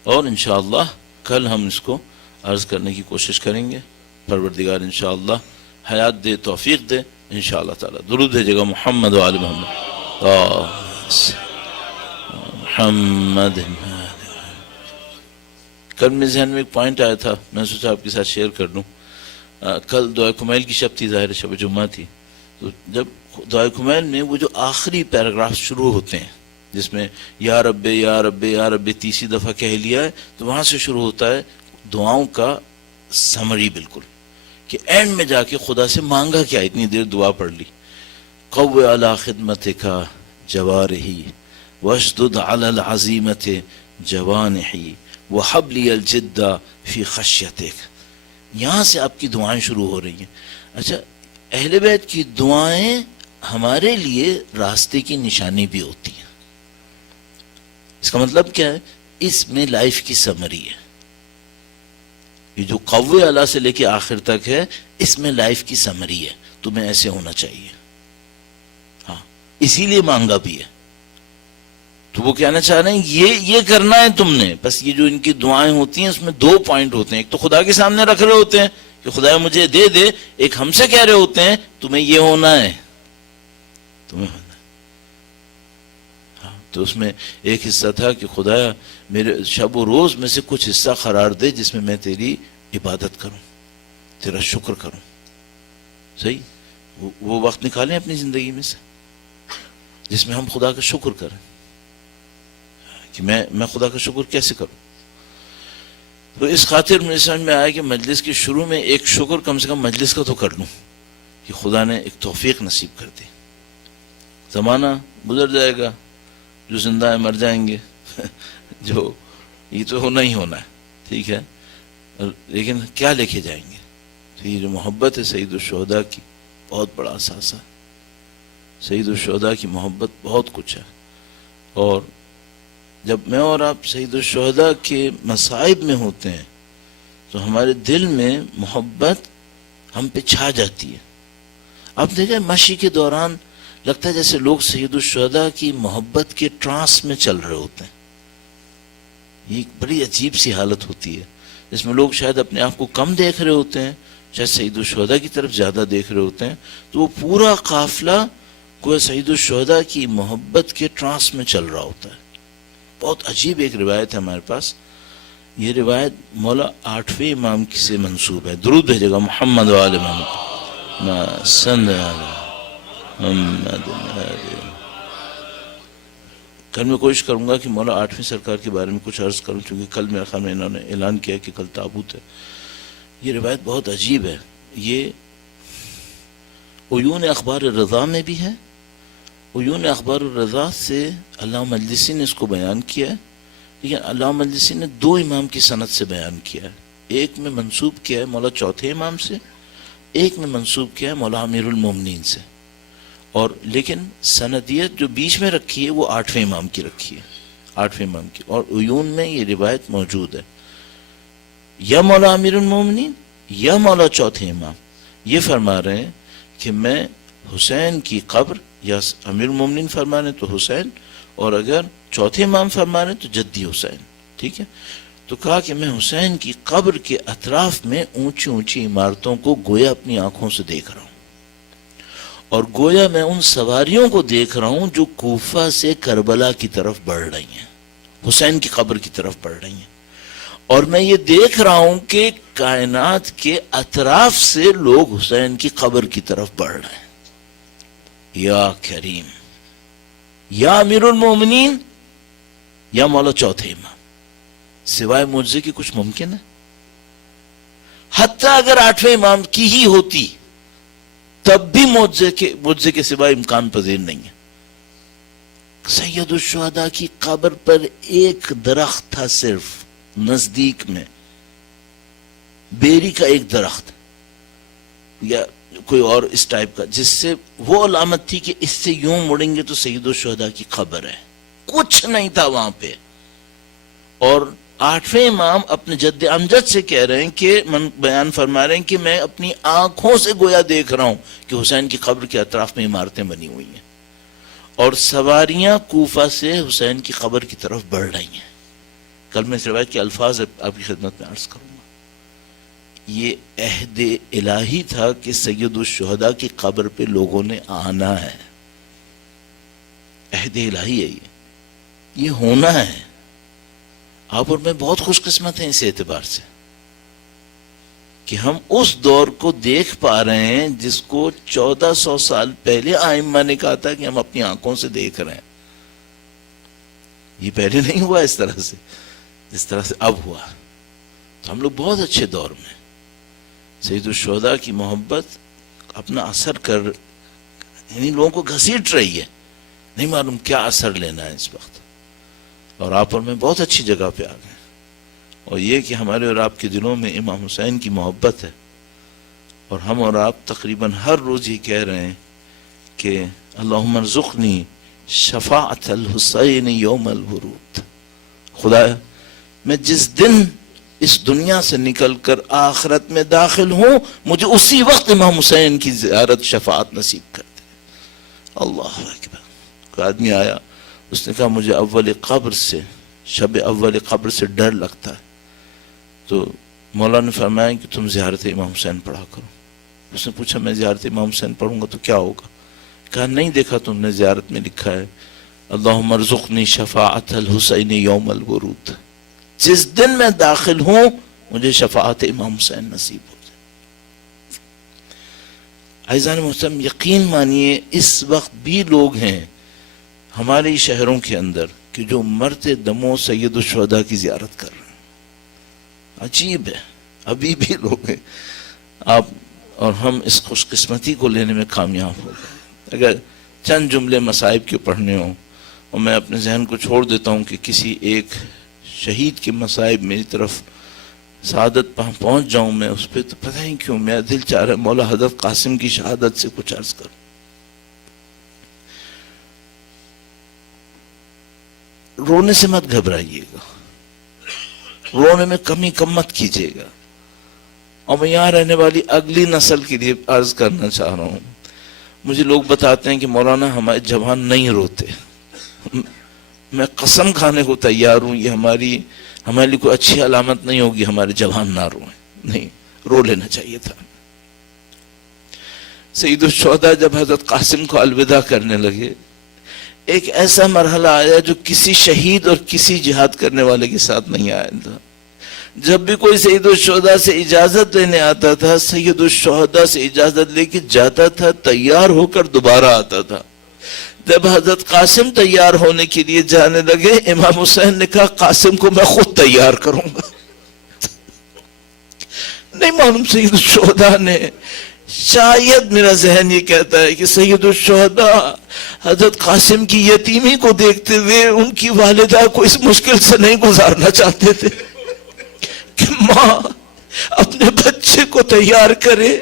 اور انشاءاللہ کل ہم اس کو عرض کرنے کی کوشش کریں گے. پروردگار انشاءاللہ حیات دے, توفیق دے انشاءاللہ تعالی. درود بھیجے گا محمد و آل محمد. محمد. کل میرے ذہن میں ایک پوائنٹ آیا تھا, میں سوچا آپ کے ساتھ شیئر کر لوں. کل دعائے کمیل کی شب تھی, ظاہر شب جمعہ تھی. تو جب دعائے کمیل میں وہ جو آخری پیراگراف شروع ہوتے ہیں جس میں یا رب یا رب یا رب 30 دفعہ کہہ لیا ہے, تو وہاں سے شروع ہوتا ہے دعاؤں کا سمری بالکل, کہ اینڈ میں جا کے خدا سے مانگا کیا, اتنی دیر دعا پڑھ لی. قو علی خدمتک جوارحی واشدد علی العزیمت جوانحی وحب لی الجد فی خشیتک. یہاں سے آپ کی دعائیں شروع ہو رہی ہیں. اچھا, اہل بیت کی دعائیں ہمارے لیے راستے کی نشانی بھی ہوتی ہیں. اس کا مطلب کیا ہے؟ اس میں لائف کی سمری ہے. یہ جو قوّ اللہ سے لے کے آخر تک ہے, اس میں لائف کی سمری ہے. تمہیں ایسے ہونا چاہیے, ہاں اسی لیے مانگا بھی ہے. تو وہ کہنا چاہ رہے ہیں یہ کرنا ہے تم نے. بس یہ جو ان کی دعائیں ہوتی ہیں اس میں 2 پوائنٹ ہوتے ہیں. ایک تو خدا کے سامنے رکھ رہے ہوتے ہیں کہ خدا مجھے دے دے، ایک ہم سے کہہ رہے ہوتے ہیں تمہیں یہ ہونا ہے، تمہیں ہونا ہے. ہاں، تو اس میں ایک حصہ تھا کہ خدایا میرے شب و روز میں سے کچھ حصہ قرار دے جس میں میں تیری عبادت کروں، تیرا شکر کروں. صحیح، وہ وقت نکالیں اپنی زندگی میں سے جس میں ہم خدا کا شکر کریں کہ میں خدا کا شکر کیسے کروں. تو اس خاطر مجھے سمجھ میں آیا کہ مجلس کے شروع میں ایک شکر کم سے کم مجلس کا تو کر لوں کہ خدا نے ایک توفیق نصیب کر دی. زمانہ گزر جائے گا، جو زندہ ہیں مر جائیں گے جو یہ تو ہونا ہی ہونا ہے، ٹھیک ہے، لیکن کیا لے کے جائیں گے؟ تو یہ جو محبت ہے سید الشہداء کی، بہت بڑا اثاثہ. سید الشہداء کی محبت بہت کچھ ہے. اور جب میں اور آپ سید الشہداء کے مصائب میں ہوتے ہیں تو ہمارے دل میں محبت ہم پہ چھا جاتی ہے. آپ دیکھیں مشی کے دوران لگتا ہے جیسے لوگ سید الشہداء کی محبت کے ٹرانس میں چل رہے ہوتے ہیں. یہ ایک بڑی عجیب سی حالت ہوتی ہے جس میں لوگ شاید اپنے آپ کو کم دیکھ رہے ہوتے ہیں، شاید سید الشہداء کی طرف زیادہ دیکھ رہے ہوتے ہیں، تو وہ پورا قافلہ کوئی سید الشہداء کی محبت کے ٹرانس میں چل رہا ہوتا ہے. بہت عجیب ایک روایت ہے ہمارے پاس. یہ روایت مولا 8ویں امام سے منسوب ہے. درود بھیجے گا محمد و آل محمد صلی محمد. کل میں کوشش کروں گا کہ مولا 8ویں سرکار کے بارے میں کچھ عرض کروں، چونکہ کل میرے خیال میں انہوں نے اعلان کیا کہ کل تابوت ہے. یہ روایت بہت عجیب ہے. یہ عیون اخبار الرضا میں بھی ہے. عیون اخبار الرضا سے علامہ مجلسی نے اس کو بیان کیا ہے، لیکن علامہ مجلسی نے 2 امام کی سند سے بیان کیا ہے. ایک میں منسوب کیا ہے مولا 4تھے امام سے، ایک میں منسوب کیا ہے مولا امیر المومنین سے. اور لیکن سندیت جو بیچ میں رکھی ہے وہ 8ویں امام کی رکھی ہے، 8ویں امام کی. اور عیون میں یہ روایت موجود ہے، یا مولا امیر المومنین یا مولا 4تھے امام یہ فرما رہے ہیں کہ میں حسین کی قبر، یا امیر المومنین فرما رہے ہیں تو حسین، اور اگر 4تھے امام فرما رہے ہیں تو جدی حسین. ٹھیک ہے، تو کہا کہ میں حسین کی قبر کے اطراف میں اونچی اونچی عمارتوں کو گویا اپنی آنکھوں سے دیکھ رہا ہوں، اور گویا میں ان سواریوں کو دیکھ رہا ہوں جو کوفہ سے کربلا کی طرف بڑھ رہی ہیں، حسین کی قبر کی طرف بڑھ رہی ہیں. اور میں یہ دیکھ رہا ہوں کہ کائنات کے اطراف سے لوگ حسین کی قبر کی طرف بڑھ رہے ہیں. یا کریم، یا امیر المومنین یا مولا 4تھے امام، سوائے معجزے کی کچھ ممکن ہے؟ حتیٰ اگر 8ویں امام کی ہی ہوتی تب بھی معجزے کے سوائے امکان پذیر نہیں ہے. سید الشہداء کی قبر پر ایک درخت تھا صرف نزدیک میں، بیری کا ایک درخت یا کوئی اور اس ٹائپ کا، جس سے وہ علامت تھی کہ اس سے یوں مڑیں گے تو سید الشہداء کی قبر ہے. کچھ نہیں تھا وہاں پہ. اور 8ویں امام اپنے جد امجد سے کہہ رہے ہیں کہ بیان فرما رہے ہیں کہ میں اپنی آنکھوں سے گویا دیکھ رہا ہوں کہ حسین کی قبر کے اطراف میں عمارتیں بنی ہوئی ہیں اور سواریاں کوفہ سے حسین کی قبر کی طرف بڑھ رہی ہیں. کل میں اس روایت کے الفاظ آپ کی خدمت میں عرض کروں گا. یہ عہد الہی تھا کہ سید الشہداء کی قبر پہ لوگوں نے آنا ہے. عہد الہی ہے یہ ہونا ہے. آپ اور میں بہت خوش قسمت ہیں اس اعتبار سے کہ ہم اس دور کو دیکھ پا رہے ہیں جس کو 1400 سال پہلے ائمہ نے کہا تھا کہ ہم اپنی آنکھوں سے دیکھ رہے ہیں. یہ پہلے نہیں ہوا اس طرح سے جس طرح سے اب ہوا. تو ہم لوگ بہت اچھے دور میں. سید الشہداء کی محبت اپنا اثر یعنی لوگوں کو گھسیٹ رہی ہے. نہیں معلوم کیا اثر لینا ہے اس وقت. اور آپ اور میں بہت اچھی جگہ پہ آ گئے. اور یہ کہ ہمارے اور آپ کے دلوں میں امام حسین کی محبت ہے. اور ہم اور آپ تقریباً ہر روز ہی کہہ رہے ہیں کہ اللہم ارزقنی شفاعت الحسین یوم الورود. خدا میں جس دن اس دنیا سے نکل کر آخرت میں داخل ہوں مجھے اسی وقت امام حسین کی زیارت شفاعت نصیب کر دے. اللہ اکبر. کوئی آدمی آیا, اس نے کہا مجھے اول قبر سے, شب اول قبر سے ڈر لگتا ہے. تو مولا نے فرمایا کہ تم زیارت امام حسین پڑھا کرو. اس نے پوچھا میں زیارت امام حسین پڑھوں گا تو کیا ہوگا؟ کہا نہیں دیکھا تم نے زیارت میں لکھا ہے اللہم ارزقنی شفاعت الحسین یوم الورود، جس دن میں داخل ہوں مجھے شفاعت امام حسین نصیب ہو جائے. عزیزان محترم یقین مانیے اس وقت بھی لوگ ہیں ہمارے شہروں کے اندر کہ جو مرتے دموں سید الشہداء کی زیارت کر رہے ہیں. عجیب ہے، ابھی بھی لوگ ہیں. آپ اور ہم اس خوش قسمتی کو لینے میں کامیاب ہو گئے. اگر چند جملے مصائب کے پڑھنے ہوں اور میں اپنے ذہن کو چھوڑ دیتا ہوں کہ کسی ایک شہید کے مصائب میری طرف سعادت پہنچ جاؤں میں اس پہ، تو پتہ ہی کیوں میرا دل چاہ رہا ہے مولا حضرت قاسم کی شہادت سے کچھ عرض کروں. رونے سے مت گھبرائیے گا، رونے میں کمی کم مت کیجیے گا. اور میں یہاں رہنے والی اگلی نسل کے لیے عرض کرنا چاہ رہا ہوں. مجھے لوگ بتاتے ہیں کہ مولانا ہمارے جوان نہیں روتے. میں قسم کھانے کو تیار ہوں یہ ہمارے لیے کوئی اچھی علامت نہیں ہوگی ہمارے جوان نہ روئیں. نہیں، رو لینا چاہیے تھا. سید الشہداء جب حضرت قاسم کو الوداع کرنے لگے، ایک ایسا مرحلہ آیا جو کسی شہید اور کسی جہاد کرنے والے کے ساتھ نہیں آیا تھا. جب بھی کوئی سید الشہداء سے اجازت لینے آتا تھا، سید الشہداء سے اجازت لے کے جاتا تھا، تیار ہو کر دوبارہ آتا تھا. جب حضرت قاسم تیار ہونے کے لیے جانے لگے، امام حسین نے کہا قاسم کو میں خود تیار کروں گا. نہیں معلوم سید الشہداء نے، شاید میرا ذہن یہ کہتا ہے کہ سید الشہداء حضرت قاسم کی یتیمی کو دیکھتے ہوئے ان کی والدہ کو اس مشکل سے نہیں گزارنا چاہتے تھے کہ ماں اپنے بچے کو تیار کرے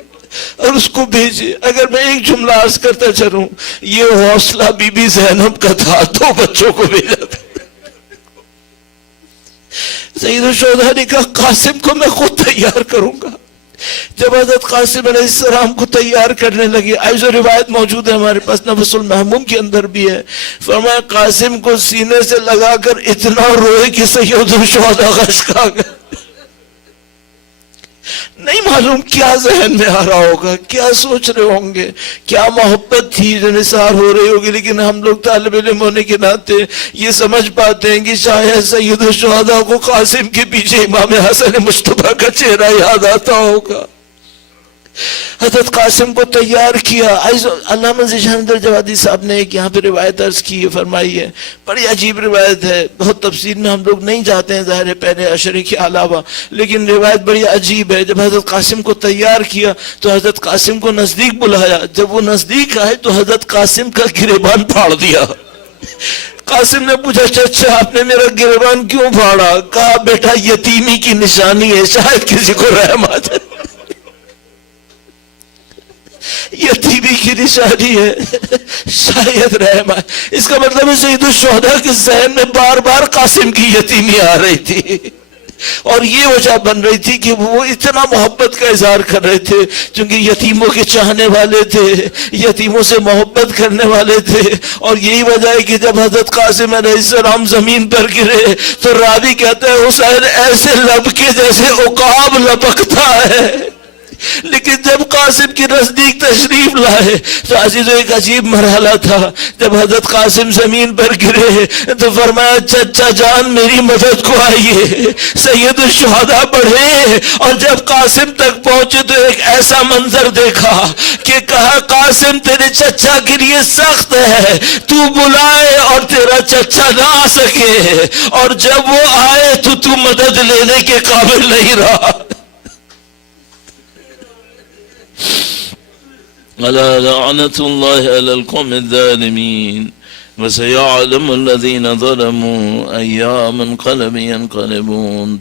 اور اس کو بھیجے. اگر میں ایک جملہ عرض کرتا چلوں، یہ حوصلہ بی بی زینب کا تھا، 2 بچوں کو بھیجا تھا. سید الشہداء نے کہا قاسم کو میں خود تیار کروں گا. جب حضرت قاسم علیہ السلام کو تیار کرنے لگے، ایسا روایت موجود ہے ہمارے پاس نفس المحموم کے اندر بھی ہے، فرمایا قاسم کو سینے سے لگا کر اتنا روئے کہ سید الشہداء غشقا گئے. نہیں معلوم کیا ذہن میں آ رہا ہوگا، کیا سوچ رہے ہوں گے، کیا محبت تھی جو نثار ہو رہی ہوگی. لیکن ہم لوگ طالب علم ہونے کے ناطے یہ سمجھ پاتے ہیں کہ شاید سید الشہداء کو قاسم کے پیچھے امام حسن مصطفیٰ کا چہرہ یاد آتا ہوگا. حضرت قاسم کو تیار کیا. علامہ ذیشان اندر جوادی صاحب نے ایک یہاں پہ روایت عرض کی ہے، فرمائی ہے، بڑی عجیب روایت ہے، بہت تفصیل میں ہم لوگ نہیں جاتے ہیں ظاہر ہے پہلے عشرے کے علاوہ، لیکن روایت بڑی عجیب ہے. جب حضرت قاسم کو تیار کیا تو حضرت قاسم کو نزدیک بلایا. جب وہ نزدیک آئے تو حضرت قاسم کا گریبان پھاڑ دیا. قاسم نے پوچھا چچا آپ نے میرا گریبان کیوں پھاڑا؟ کہا بیٹا یتیمی کی نشانی ہے، شاید کسی کو رحم آ جائے. یتیمی کی نشانی ہے، شاید رحم آئے. اس کا مطلب ہے سید الشہداء کے ذہن میں بار بار قاسم کی یتیمی آ رہی تھی، اور یہ وجہ بن رہی تھی کہ وہ اتنا محبت کا اظہار کر رہے تھے چونکہ یتیموں کے چاہنے والے تھے، یتیموں سے محبت کرنے والے تھے. اور یہی وجہ ہے کہ جب حضرت قاسم علیہ السلام زمین پر گرے تو راوی کہتا ہے حسین ایسے لب کے جیسے عقاب لپکتا ہے. لیکن جب قاسم کی نزدیک تشریف لائے تو عزیزو ایک عجیب مرحلہ تھا. جب حضرت قاسم زمین پر گرے تو فرمایا چچا جان میری مدد کو آئیے. سید الشہداء بڑھے اور جب قاسم تک پہنچے تو ایک ایسا منظر دیکھا کہ کہا قاسم تیرے چچا کے لیے سخت ہے، تو بلائے اور تیرا چچا نہ آ سکے، اور جب وہ آئے تو مدد لینے کے قابل نہیں رہا. ألا لعنة الله على القوم الظالمين وسيعلم الذين ظلموا أيام منقلب ينقلبون.